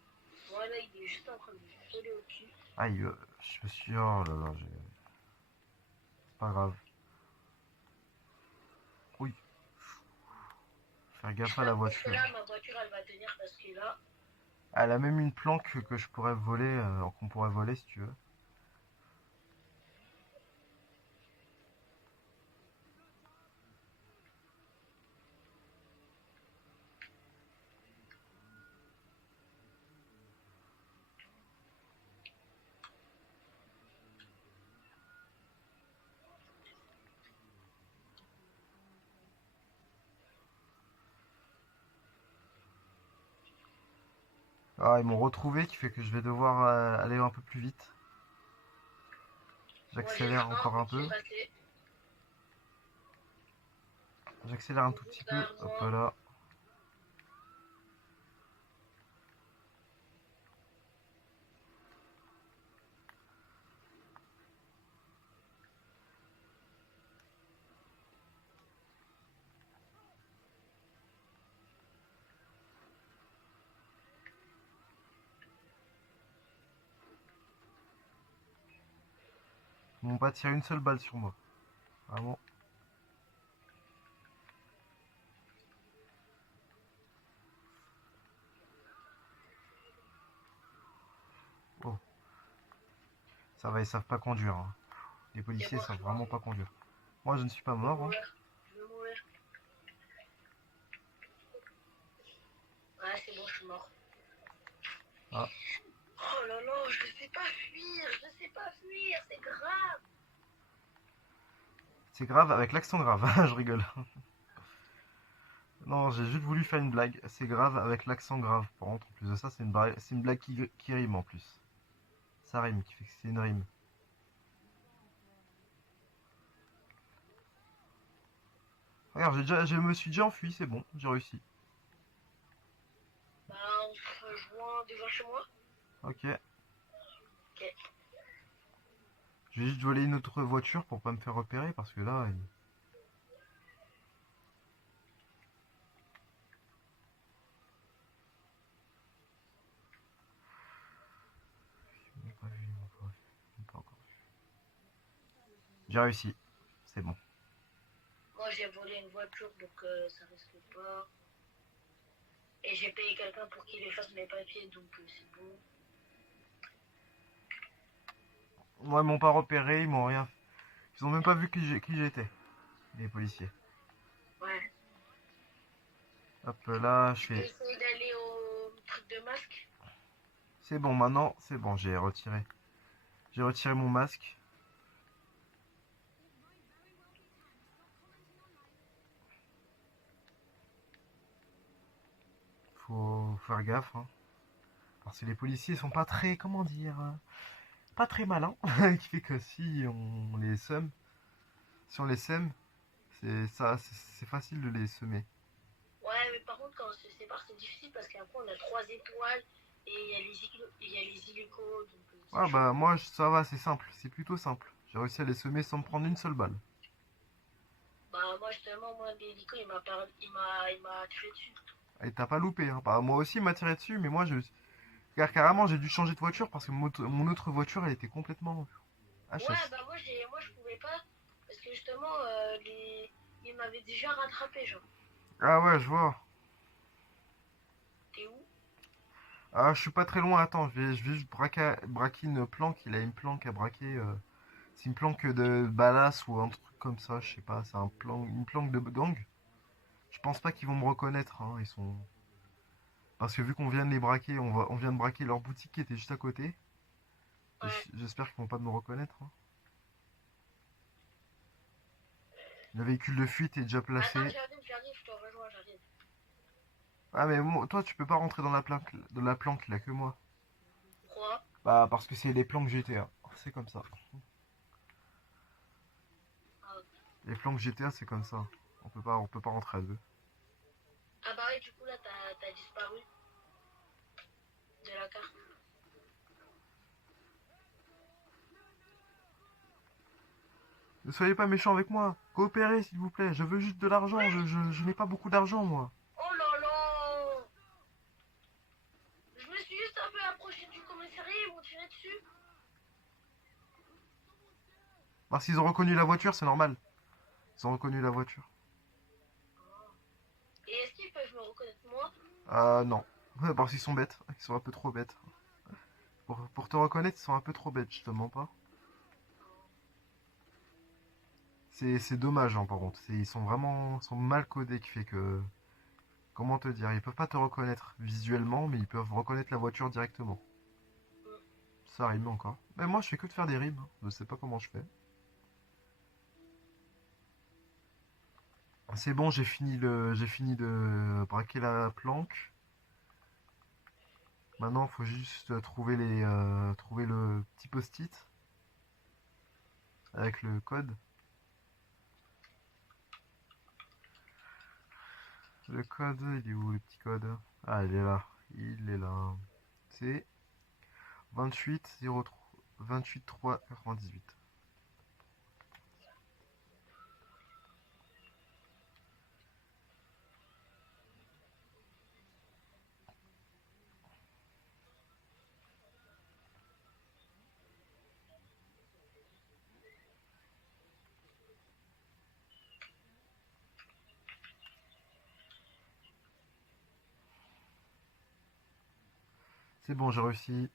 Moi, là, il est juste en train de me coller au cul. Aïe, je me suis. Oh là là, c'est pas grave. Oui. Faire gaffe à la Parce que voiture. là, ma voiture, elle va tenir parce que là. Elle a même une planque que je pourrais voler, qu'on pourrait voler si tu veux. Ah, ils m'ont retrouvé, qui fait que je vais devoir aller un peu plus vite. Moi, j'ai le J'accélère train, encore un donc c'est peu. passé. J'accélère un tout Juste petit peu. derrière Hop moi. là. Ils m'ont pas tiré une seule balle sur moi. Vraiment. Oh. Ça va, ils savent pas conduire, hein. Les C'est policiers bon, je savent suis mort. vraiment pas conduire. Moi, je ne suis pas Je vais mort, hein. mourir. Je vais mourir. Ouais, c'est bon, je suis mort. Ah. Oh là là, je sais pas fuir, c'est grave. C'est grave avec l'accent grave. Je rigole. Non, j'ai juste voulu faire une blague. C'est grave avec l'accent grave. Par contre, en plus de ça, c'est une blague qui rime en plus. Ça rime, qui fait que c'est une rime. Regarde, je me suis déjà enfui, c'est bon, j'ai réussi. juin devant chez moi. Ok. Ok. Je vais juste voler une autre voiture pour pas me faire repérer parce que là, il m'a pas vu, il m'a pas vu, il m'a pas encore vu. J'ai réussi. C'est bon. Moi j'ai volé une voiture donc ça risque pas. Et j'ai payé quelqu'un pour qu'il efface mes papiers donc c'est bon. Moi, ils m'ont pas repéré, ils m'ont rien. Ils ont même pas vu qui j'étais, les policiers. Ouais. Hop là, je Tu peux fais. essayer d'aller au truc de masque. C'est bon, maintenant, c'est bon, j'ai retiré. J'ai retiré mon masque. Faut faire gaffe, hein. Parce que les policiers sont pas très, comment dire, pas très malins. Qui fait que si on les sème, si on les sème, c'est ça, c'est facile de les semer. Ouais, mais par contre, quand on se sépare, c'est difficile parce qu'après, on a 3 étoiles et il y a les hélicos, donc c'est Ah chaud. bah moi ça va, c'est simple, c'est plutôt simple. J'ai réussi à les semer sans me prendre une seule balle. Bah, moi, justement, moi, l'hélico, il m'a tiré dessus. Et t'as pas loupé, hein. Bah, moi aussi il m'a tiré dessus, mais moi carrément j'ai dû changer de voiture parce que mon autre voiture elle était complètement Ouais, HS. bah, moi, je pouvais pas parce que justement, il m'avait déjà rattrapé, genre. Ah ouais, je vois. T'es où? Ah, je suis pas très loin, attends, je vais juste braquer une planque. Il a une planque à braquer. C'est une planque de ballast ou un truc comme ça, je sais pas. C'est une planque de gang. Je pense pas qu'ils vont me reconnaître, hein. Ils sont. Parce que vu qu'on vient de les braquer, on vient de braquer leur boutique qui était juste à côté. Ouais. J'espère qu'ils vont pas me reconnaître, hein. Le véhicule de fuite est déjà Attends, placé. j'arrive, je te rejoins, j'arrive. Ah mais toi tu peux pas rentrer dans la planque là que moi. Pourquoi? Bah parce que c'est les planques GTA. C'est comme ça. Ah, Les planques GTA c'est comme ça. On peut pas rentrer à deux. ah bah oui, du coup, là, t'as disparu de la carte. Ne soyez pas méchants avec moi. Coopérez s'il vous plaît. Je veux juste de l'argent. Je n'ai pas beaucoup d'argent moi. Oh là là! Je me suis juste un peu approché du commissariat, ils m'ont tiré dessus. Parce qu'ils ont reconnu la voiture, c'est normal. Ils ont reconnu la voiture. Et est-ce qu'ils peuvent me reconnaître moi? Ah non. Parce qu'ils sont bêtes. Ils sont un peu trop bêtes. Pour te reconnaître, ils sont un peu trop bêtes, je te mens pas. C'est dommage, hein, par contre. Ils sont mal codés qui fait que. Comment te dire? Ils peuvent pas te reconnaître visuellement, mais ils peuvent reconnaître la voiture directement. Ça rime encore. Mais moi, je fais que de faire des rimes. Je sais pas comment je fais. C'est bon, j'ai fini de braquer la planque. Maintenant, il faut juste trouver le petit post-it avec le code. Le code, il est où le petit code? Ah, il est là. Il est là. C'est 28 03 28 3 98. C'est bon, j'ai réussi.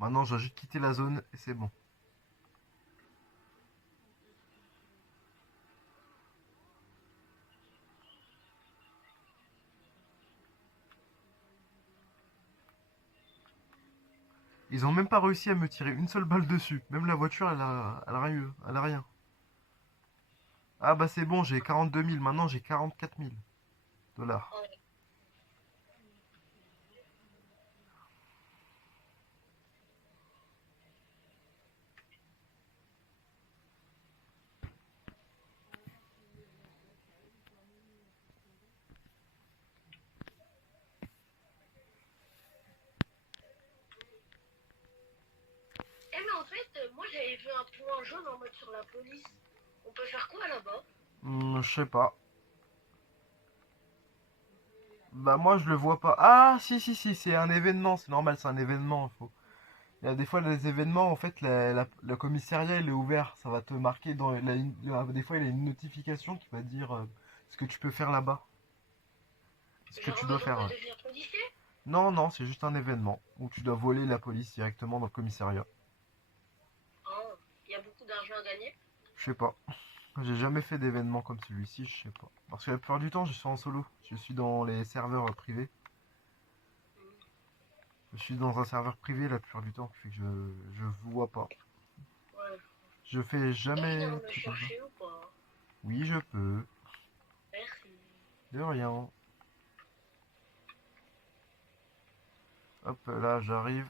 Maintenant, je dois juste quitter la zone et c'est bon. Ils ont même pas réussi à me tirer une seule balle dessus. Même la voiture, elle a rien eu. Elle a rien. Ah bah c'est bon, j'ai 42 000. Maintenant, j'ai 44 000 dollars. Ouais. fait, moi j'avais vu un point jaune en mode sur la police. On peut faire quoi là-bas? Je sais pas. Bah moi je le vois pas. Ah si si si, c'est un événement, c'est normal, c'est un événement. Il y a des fois les événements, en fait, le commissariat il est ouvert, ça va te marquer dans des fois il y a une notification qui va dire ce que tu peux faire là-bas, ce que Genre tu en dois mode on faire. peut devenir policier? Non non, c'est juste un événement où tu dois voler la police directement dans le commissariat. Oh, il y a beaucoup d'argent à gagner. Je sais pas. J'ai jamais fait d'événement comme celui-ci, je sais pas. Parce que la plupart du temps, je suis en solo. Je suis dans les serveurs privés. Je suis dans un serveur privé la plupart du temps, qui fait que je vois pas. Ouais. Je fais Tu peux venir jamais me truc comme ça. chercher ou pas? Oui, je peux. Merci. De rien. Hop, là, j'arrive.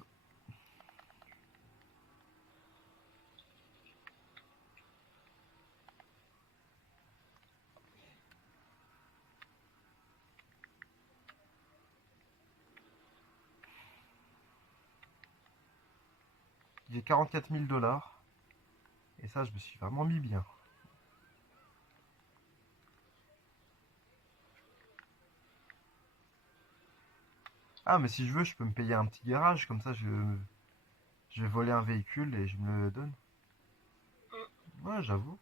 J'ai 44 000 $. Et ça, je me suis vraiment mis bien. Ah, mais si je veux, je peux me payer un petit garage. Comme ça, je vais voler un véhicule et je me le donne. Mm. Ouais, j'avoue.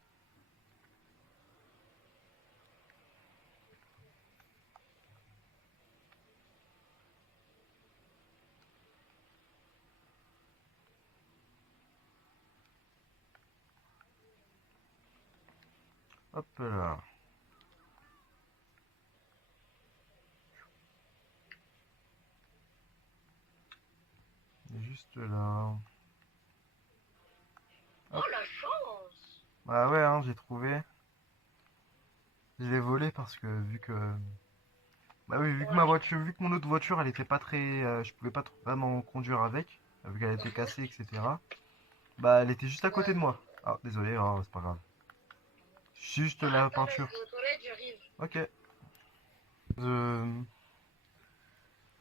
Hop là. Il est juste là. Oh Hop. la chance! Bah ouais, hein, j'ai trouvé. Je l'ai volé parce que bah oui, vu que Ouais. ma voiture, vu que mon autre voiture, elle était pas très, je pouvais pas vraiment conduire avec, vu qu'elle était cassée, etc. Bah, elle était juste à côté de Ouais. moi. Ah, désolé, oh, c'est pas grave. Juste Bah, la attends, là, je peinture. vais aux toilettes, j'arrive. Ok. Je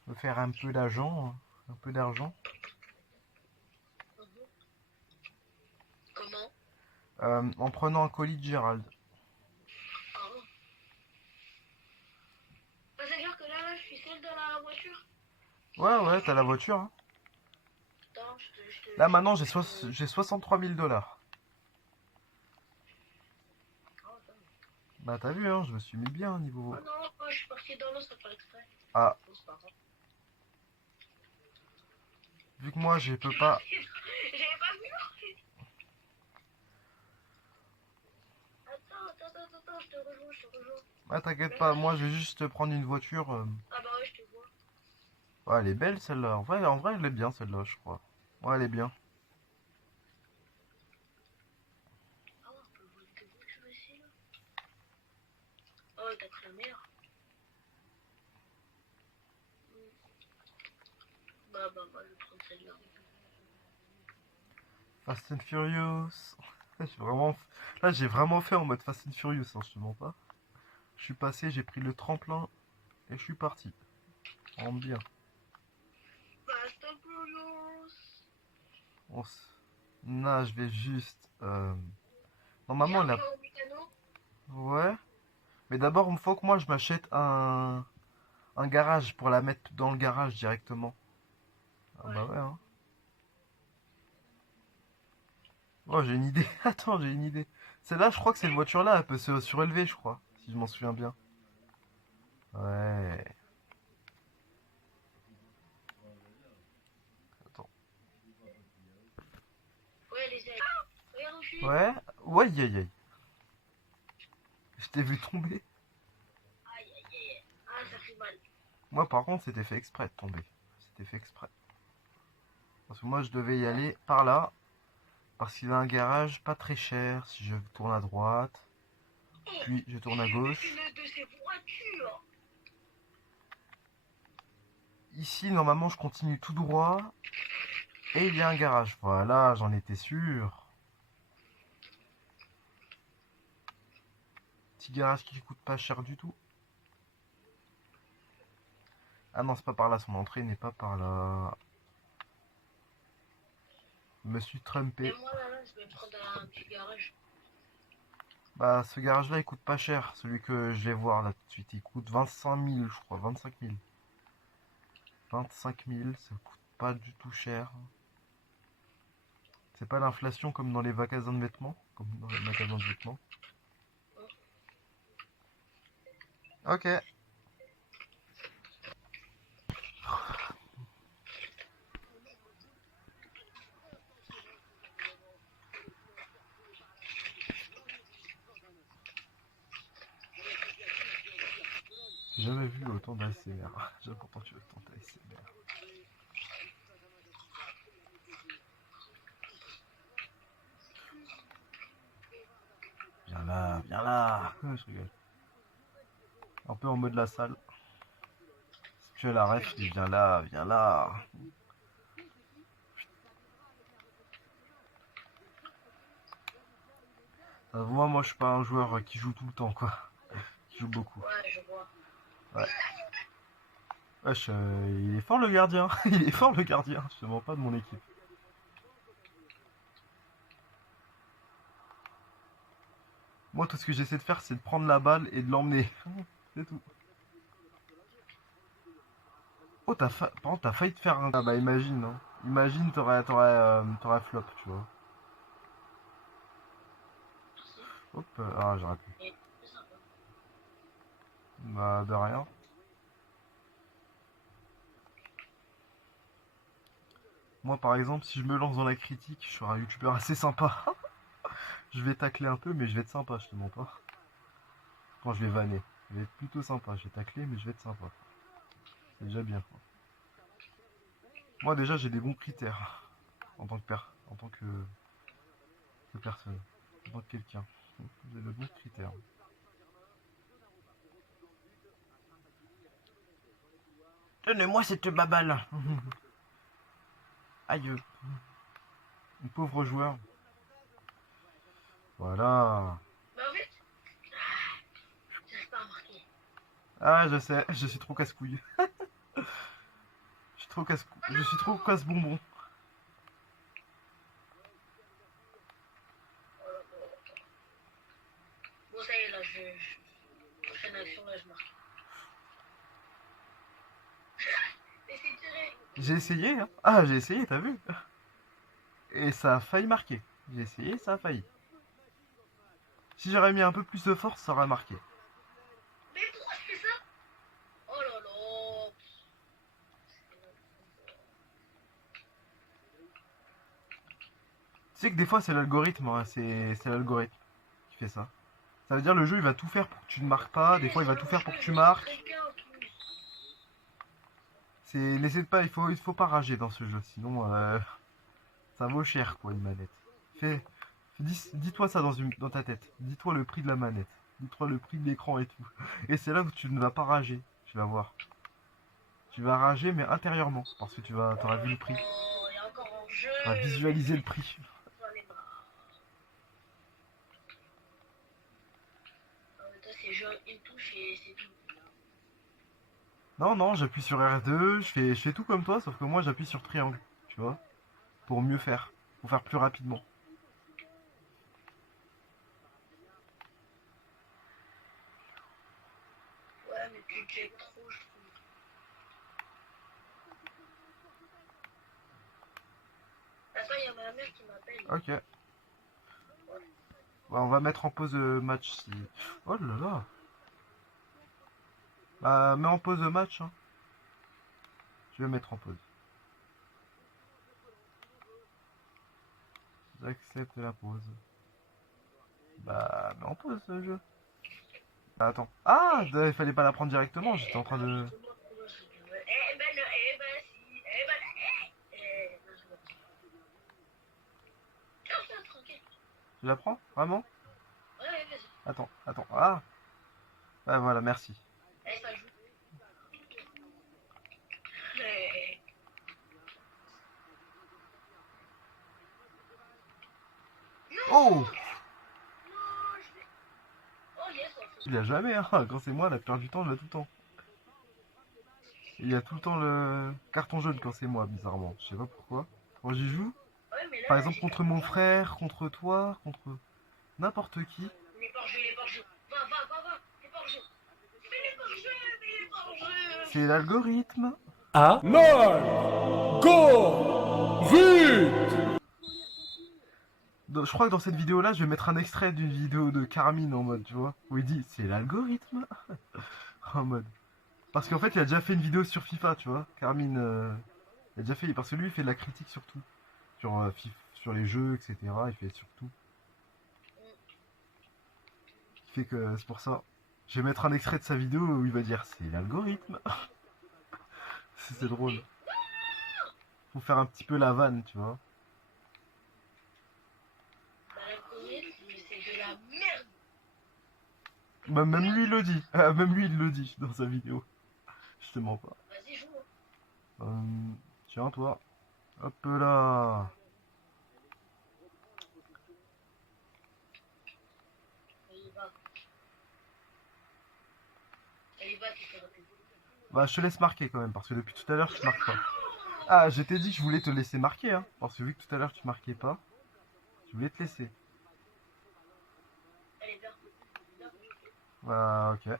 me faire un peu d'argent, hein. Un peu d'argent. Mhm. Comment? En prenant un colis de Gérald. Ah. Bah, c'est-à-dire que là, je suis seule dans la voiture. Ouais, ouais, t'as la voiture, hein. Attends, Là, maintenant, je te... j'ai 63 000 $. Oh, attends. Bah, t'as vu, hein, je me suis mis bien niveau. Oh non, oh, je suis parti dans l'eau sans faire exprès. Ah, Bon, c'est pas grave. vu que moi, je peux J'avais pas. pas vu. Attends, je te rejoins, je te rejoins. Ah, t'inquiète Même pas, là, moi, je vais juste prendre une voiture. Ah bah ouais, je te vois. Ouais, elle est belle, celle-là. En vrai, elle est bien, celle-là, je crois. Ouais, elle est bien. Ah ouais, on peut voler des voitures ici, là. Ah ouais, t'as pris la meilleure. Hmm. Bah, je vais prendre celle-là. Fast and Furious. Vraiment... Là, j'ai vraiment fait en mode Fast and Furious, hein, je te mens pas. Je suis passé, j'ai pris le tremplin et je suis parti. En bien. Fast and Furious. On s- Là, je vais juste... Viens, Normalement, on là... va au mécano. Ouais. Mais d'abord, il faut que moi, je m'achète un garage pour la mettre dans le garage directement. Ah bah Ouais. ouais, hein. Oh, j'ai une idée. Attends, j'ai une idée. Celle-là, je crois que cette voiture-là, elle peut se surélever, je crois. Si je m'en souviens bien. Ouais. Attends. Ouais, les ailes. Ah, regarde où je suis. Ouais. Ouais, aïe, aïe, aïe. Je t'ai vu tomber. Aïe, aïe, aïe. Ah, ça fait mal. Moi, par contre, c'était fait exprès de tomber. C'était fait exprès. Parce que moi, je devais y aller par là. Parce qu'il a un garage pas très cher. Si je tourne à droite, Oh, puis je tourne à j'ai vu gauche. une de ces voitures. Ici, normalement, je continue tout droit. Et il y a un garage. Voilà, j'en étais sûr. Petit garage qui coûte pas cher du tout. Ah non, c'est pas par là. Son entrée n'est pas par là. Je me suis Et trumpé. moi, là, je vais prendre un petit garage. Bah, ce garage-là, il coûte pas cher. Celui que je vais voir là tout de suite, il coûte 25 000, je crois. 25 000. 25 000, ça coûte pas du tout cher. C'est pas l'inflation comme dans les magasins de vêtements. Comme dans les magasins de vêtements. Ok. J'ai jamais vu autant d'ASMR. J'ai pas entendu autant d'ASMR. Viens là, viens là. Je rigole. Un peu en mode la salle. Si tu as la ref, je dis viens là, viens là. Moi je suis pas un joueur qui joue tout le temps quoi. Qui joue beaucoup. Ouais, je vois. Ouais. Wesh, il est fort le gardien. Il est fort le gardien. Je te mens pas de mon équipe. Moi tout ce que j'essaie de faire c'est de prendre la balle et de l'emmener. C'est tout. Oh par contre t'as failli te faire un... Ah bah imagine hein. Imagine t'aurais flop tu vois. Hop, ah j'ai raté. Et c'est sympa. Bah de rien. Moi par exemple si je me lance dans la critique, je suis un youtubeur assez sympa. Je vais tacler un peu mais je vais être sympa, je te mens pas. Quand je vais vanner. Je vais être plutôt sympa. Je vais tacler mais je vais être sympa. C'est déjà bien. Moi déjà j'ai des bons critères en tant que personne, en tant que quelqu'un. J'ai de bons critères. Donnez-moi cette baballe. Aïe, un pauvre joueur. Voilà. Bah, en fait, j'arrive pas à marquer. Ah je sais, je suis trop casse-couille. Je suis trop casse-bonbon. Bon, ça y est, là, prochaine action, là, je marque. Laissez tirer. J'ai essayé, hein. Ah j'ai essayé, t'as vu. Et ça a failli marquer. J'ai essayé, ça a failli. Si j'aurais mis un peu plus de force, ça aurait marqué. Mais pourquoi je fais ça? Oh là là. Tu sais que des fois c'est l'algorithme, hein, c'est l'algorithme qui fait ça. Ça veut dire le jeu il va tout faire pour que tu ne marques pas, des fois il va tout faire pour que tu marques. C'est n'essaie pas, il faut pas rager dans ce jeu, sinon ça vaut cher quoi une manette. Dis-toi ça dans ta tête. Dis-toi le prix de la manette. Dis-toi le prix de l'écran et tout. Et c'est là où tu ne vas pas rager. Tu vas voir. Tu vas rager mais intérieurement parce que t'auras vu le prix. Oh, il y a encore en jeu. Tu vas visualiser le prix. J'en ai marre. Toi, c'est genre une touche et c'est tout. Non non, j'appuie sur R2, je fais tout comme toi sauf que moi j'appuie sur triangle, tu vois, pour mieux faire, pour faire plus rapidement. Ouais, mais tu check trop, je trouve. Attends, il y a ma mère qui m'appelle. Ok. Bah, on va mettre en pause match si. Oh là là. Bah mets en pause match hein. Je vais mettre en pause. J'accepte la pause. Bah mets en pause ce jeu. Bah, attends. Ah, il fallait pas la prendre directement, j'étais en train de. Eh ben, eh ben, si, eh ben, non, je vois. Tiens, tranquille. Tu la prends? Vraiment? Ouais, ouais, vas-y. Attends. Ah. Bah voilà, merci. Eh, ça joue. Eh, Oh! non, je vais. Oh, yes, on fait. Il a jamais, hein. Quand c'est moi, la plupart du temps, je l'ai tout le temps. Il y a tout le temps le carton jaune quand c'est moi, bizarrement. Je sais pas pourquoi. Quand j'y joue, Ouais, mais là, Par exemple, contre mon frère, contre toi, contre n'importe qui. Il est pas hors-jeu, il est pas hors-jeu. Va, il est pas hors-jeu. Mais il est pas hors-jeu, mais il est pas hors-jeu. C'est l'algorithme. À 9, go, 8. Je crois que dans cette vidéo-là, je vais mettre un extrait d'une vidéo de Carmine en mode, tu vois, où il dit c'est l'algorithme. En mode. Parce qu'en fait, il a déjà fait une vidéo sur FIFA, tu vois. Carmine, il a déjà fait, parce que lui, il fait de la critique sur tout. Sur, sur les jeux, etc. Il fait sur tout. Ce qui fait que c'est pour ça. Je vais mettre un extrait de sa vidéo où il va dire c'est l'algorithme. C'est drôle. Faut faire un petit peu la vanne, tu vois. L'algorithme, c'est de la merde. Bah, même lui, il le dit. Ah, même lui, il le dit dans sa vidéo. Je te mens pas. Vas-y, joue. Tiens, toi. Hop là. Allez, va. Allez, va, tu fais rapide. Bah, je te laisse marquer quand même, parce que depuis tout à l'heure, tu marques pas. Ah, je t'ai dit que je voulais te laisser marquer, hein. Parce que vu que tout à l'heure, tu marquais pas, je voulais te laisser. Allez, viens. Bah, ok.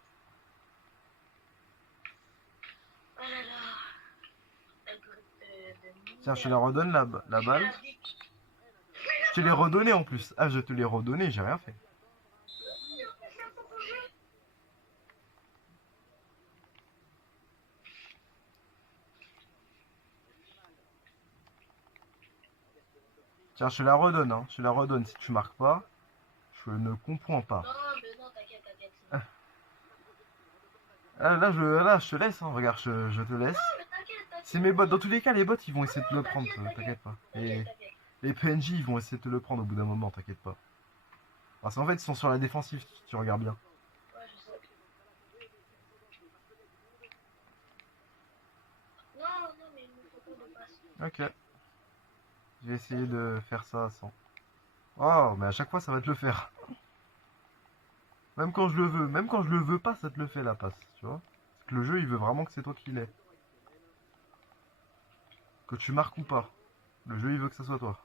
Oh là là. Algorithme de Tiens, je te la redonne, la balle. Je te l'ai redonné en plus. Ah, je te l'ai redonné, j'ai rien fait. Tiens, je te la redonne, hein. Je te la redonne. Si tu marques pas, je ne comprends pas. Non, mais non, t'inquiète, t'inquiète. Ah, là, je te laisse, hein. Regarde, je te laisse. Non, mais t'inquiète, t'inquiète. C'est mes bots. Dans tous les cas, les bots, ils vont essayer de te le prendre. T'inquiète pas. Et T'inquiète. les PNJ, ils vont essayer de te le prendre au bout d'un moment. T'inquiète pas. Parce qu'en fait, ils sont sur la défensive, si tu regardes bien. Ouais, je sais. Non, non, mais il nous faut pas de passe. Ok. Je vais essayer de faire ça sans. Oh, mais à chaque fois, ça va te le faire. Même quand je le veux. Même quand je le veux pas, ça te le fait la passe. Tu vois. Parce que le jeu, il veut vraiment que c'est toi qui l'aies. Que tu marques ou pas. Le jeu, il veut que ça soit toi.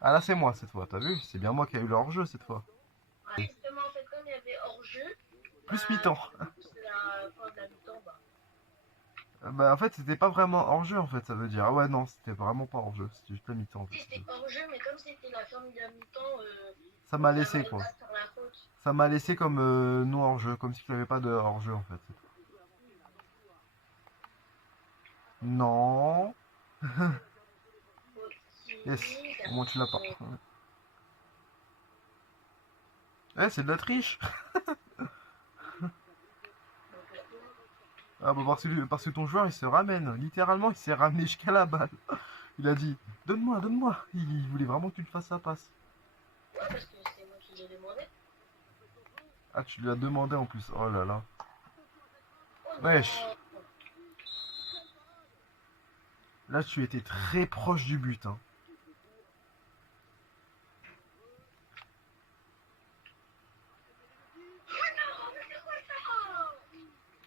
Ah là, c'est moi cette fois. T'as vu? C'est bien moi qui a eu le hors-jeu cette fois. Ouais, justement, en fait, comme il y avait hors-jeu, Plus mi-temps. c'est la fin de la mi-temps, bah. Bah, en fait, c'était pas vraiment hors-jeu, en fait, ça veut dire. Ah ouais, non, c'était vraiment pas hors-jeu. C'était juste la mi-temps, en Si, fait. c'était hors-jeu, mais comme c'était la fin de la mi-temps, Ça m'a ça laissé, va quoi. pas sur la faute. Ça m'a laissé comme non hors-jeu. Comme s'il n'y avait pas de hors-jeu, en fait. Non. Yes. Au moins, tu l'as pas. Eh, c'est de la triche. Ah bah parce que ton joueur il se ramène, littéralement il s'est ramené jusqu'à la balle. Il a dit donne-moi, donne-moi. Il voulait vraiment que tu le fasses sa passe. Ouais, parce que c'est moi qui l'ai demandé. Ah tu lui as demandé en plus, oh là là. Oh, Wesh. non. Là tu étais très proche du but. Hein.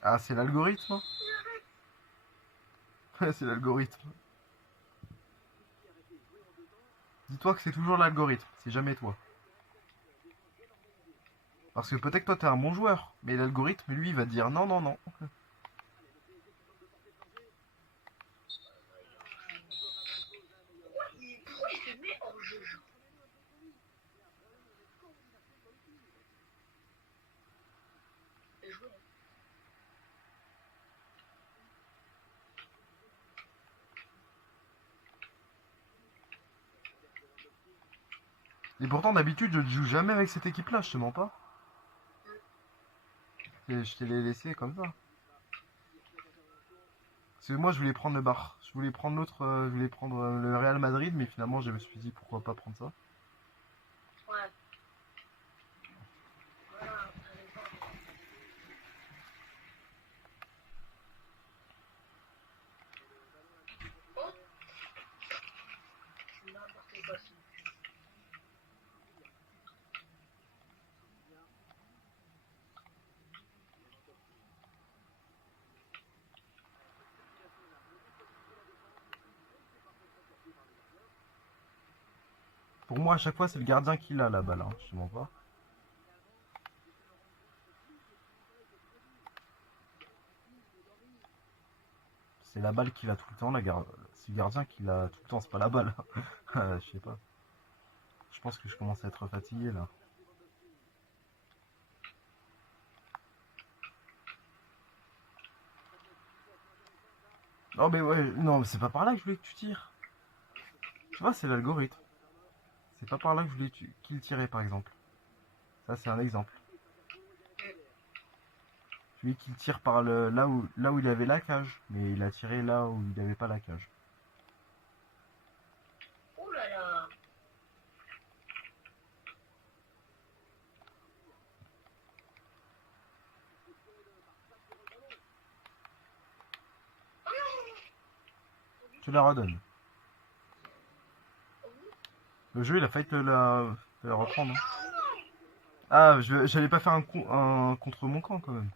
Ah c'est l'algorithme hein. Ouais c'est l'algorithme. Dis-toi que c'est toujours l'algorithme, c'est jamais toi. Parce que peut-être que toi t'es un bon joueur, mais l'algorithme lui il va te dire non non non. Pourquoi il se met hors jeu, genre? Et jouer, hein. Et pourtant d'habitude je ne joue jamais avec cette équipe là, je te mens pas. Et je te l'ai laissé comme ça. Parce que moi je voulais prendre le bar. Je voulais prendre l'autre, je voulais prendre le Real Madrid, mais finalement je me suis dit pourquoi pas prendre ça. Ouais. Voilà, par exemple. Oh, c'est n'importe quoi, ça. Pour moi, à chaque fois, c'est le gardien qui l'a la balle, hein, je te mens pas. C'est la balle qu'il a tout le temps, c'est le gardien qui l'a tout le temps, c'est pas la balle. Je sais pas. Je pense que je commence à être fatigué là. Oh mais ouais, non, mais c'est pas par là que je voulais que tu tires. Tu vois, c'est l'algorithme. C'est pas par là que je voulais qu'il tirait par exemple. Ça c'est un exemple. Je voulais qu'il tire par là où il avait la cage, mais il a tiré là où il avait pas la cage. Oh là là. Tu la redonnes. Le jeu il a failli te la reprendre. Hein. Ah, j'allais pas faire un contre mon camp quand même.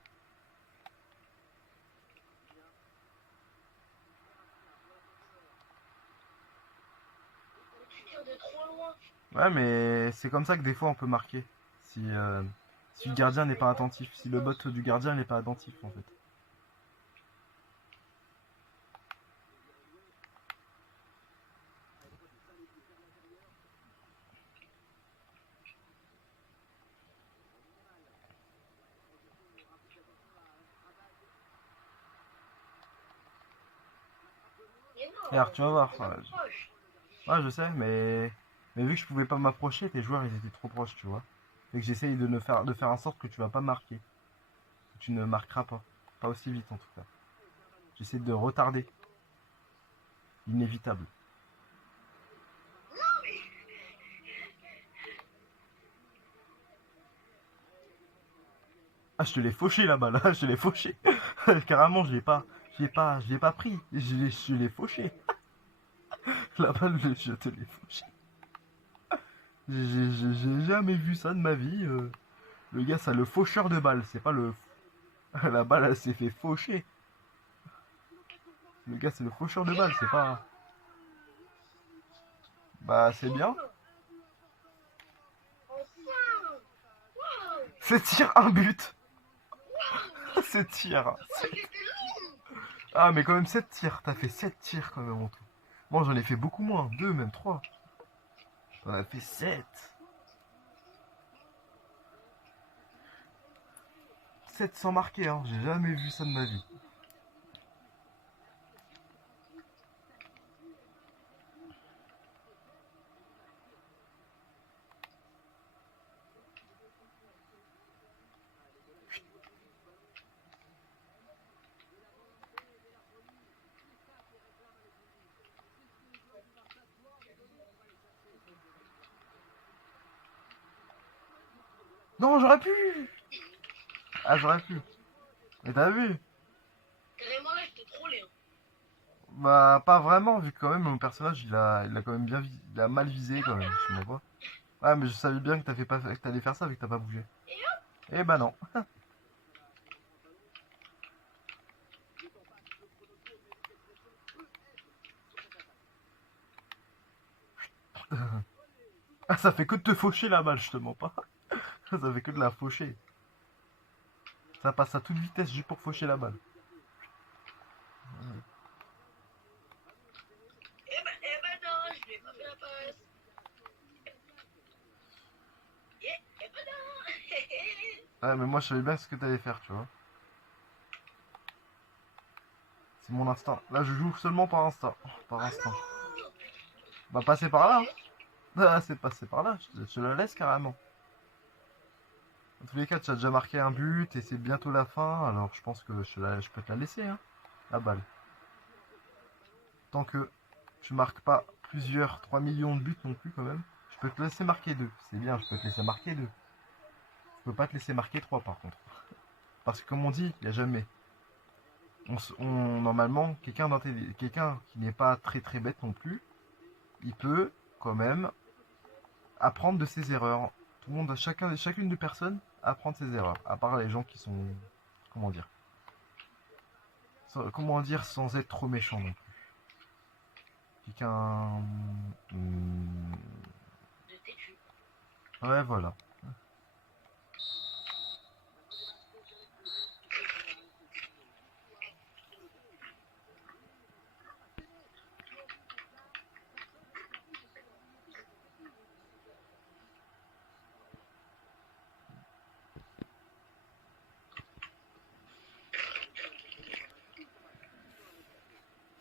Tu tires de trop loin. Ouais, mais c'est comme ça que des fois on peut marquer. Si le gardien n'est pas attentif, si le bot du gardien n'est pas attentif en fait. Mais non. Regarde, tu vas voir. C'est proche. Ouais, je sais, mais vu que je pouvais pas m'approcher, tes joueurs ils étaient trop proches, tu vois. Et que j'essaye de faire en sorte que tu vas pas marquer. Que tu ne marqueras pas. Pas aussi vite en tout cas. J'essaie de retarder. Inévitable. Ah, je te l'ai fauché là-bas, là, je te l'ai fauché. Carrément, je l'ai pas pris. Je l'ai fauché. La balle, je te l'ai fauché. J'ai jamais vu ça de ma vie. Le gars, ça le faucheur de balle, c'est pas le. La balle, elle s'est fait faucher. Le gars, c'est le faucheur de balle, c'est pas. Bah, c'est bien. Enfin. Waouh. C'est tir, un but. Waouh. C'est tir. Oh, il était long. Ah, mais quand même 7 tirs. T'as fait 7 tirs quand même en tout. Moi, j'en ai fait beaucoup moins. 2, même 3. T'en as fait 7. 7 sans marquer, hein. J'ai jamais vu ça de ma vie. Non, j'aurais pu. Ah, j'aurais pu. Mais t'as vu? Carrément là, je t'ai trollé. Hein. Bah, pas vraiment, vu que quand même mon personnage il a quand même il a mal visé quand même, je sais pas. Ouais, mais je savais bien que que t'allais faire ça vu que t'as pas bougé. Eh bah non. Ah, ça fait que de te faucher la balle, je te mens pas. Ça fait que de la faucher. Ça passe à toute vitesse juste pour faucher la balle. Eh ben non, je lui ai pas fait la passe. Eh ben non. Ouais, mais moi je savais bien ce que t'allais faire, tu vois. C'est mon instinct. Là, je joue seulement par instinct. Par instinct. Bah, passer par là. Hein. Ah, c'est passé par là. Je te la laisse carrément. Dans tous les cas, tu as déjà marqué un but et c'est bientôt la fin. Alors, je pense que je peux te la laisser, hein. La balle. Tant que tu marques pas 3 millions de buts non plus, quand même. Je peux te laisser marquer 2. C'est bien, je peux te laisser marquer 2. Je peux pas te laisser marquer 3 par contre. Parce que comme on dit, il n'y a jamais. Normalement, quelqu'un qui n'est pas très très bête non plus, il peut quand même apprendre de ses erreurs. Tout le monde, chacune des personnes apprend de ses erreurs. À part les gens qui sont, comment dire, sans être trop méchants non plus. Quelqu'un, Ouais, voilà.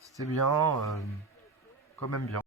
C'était bien, quand même bien.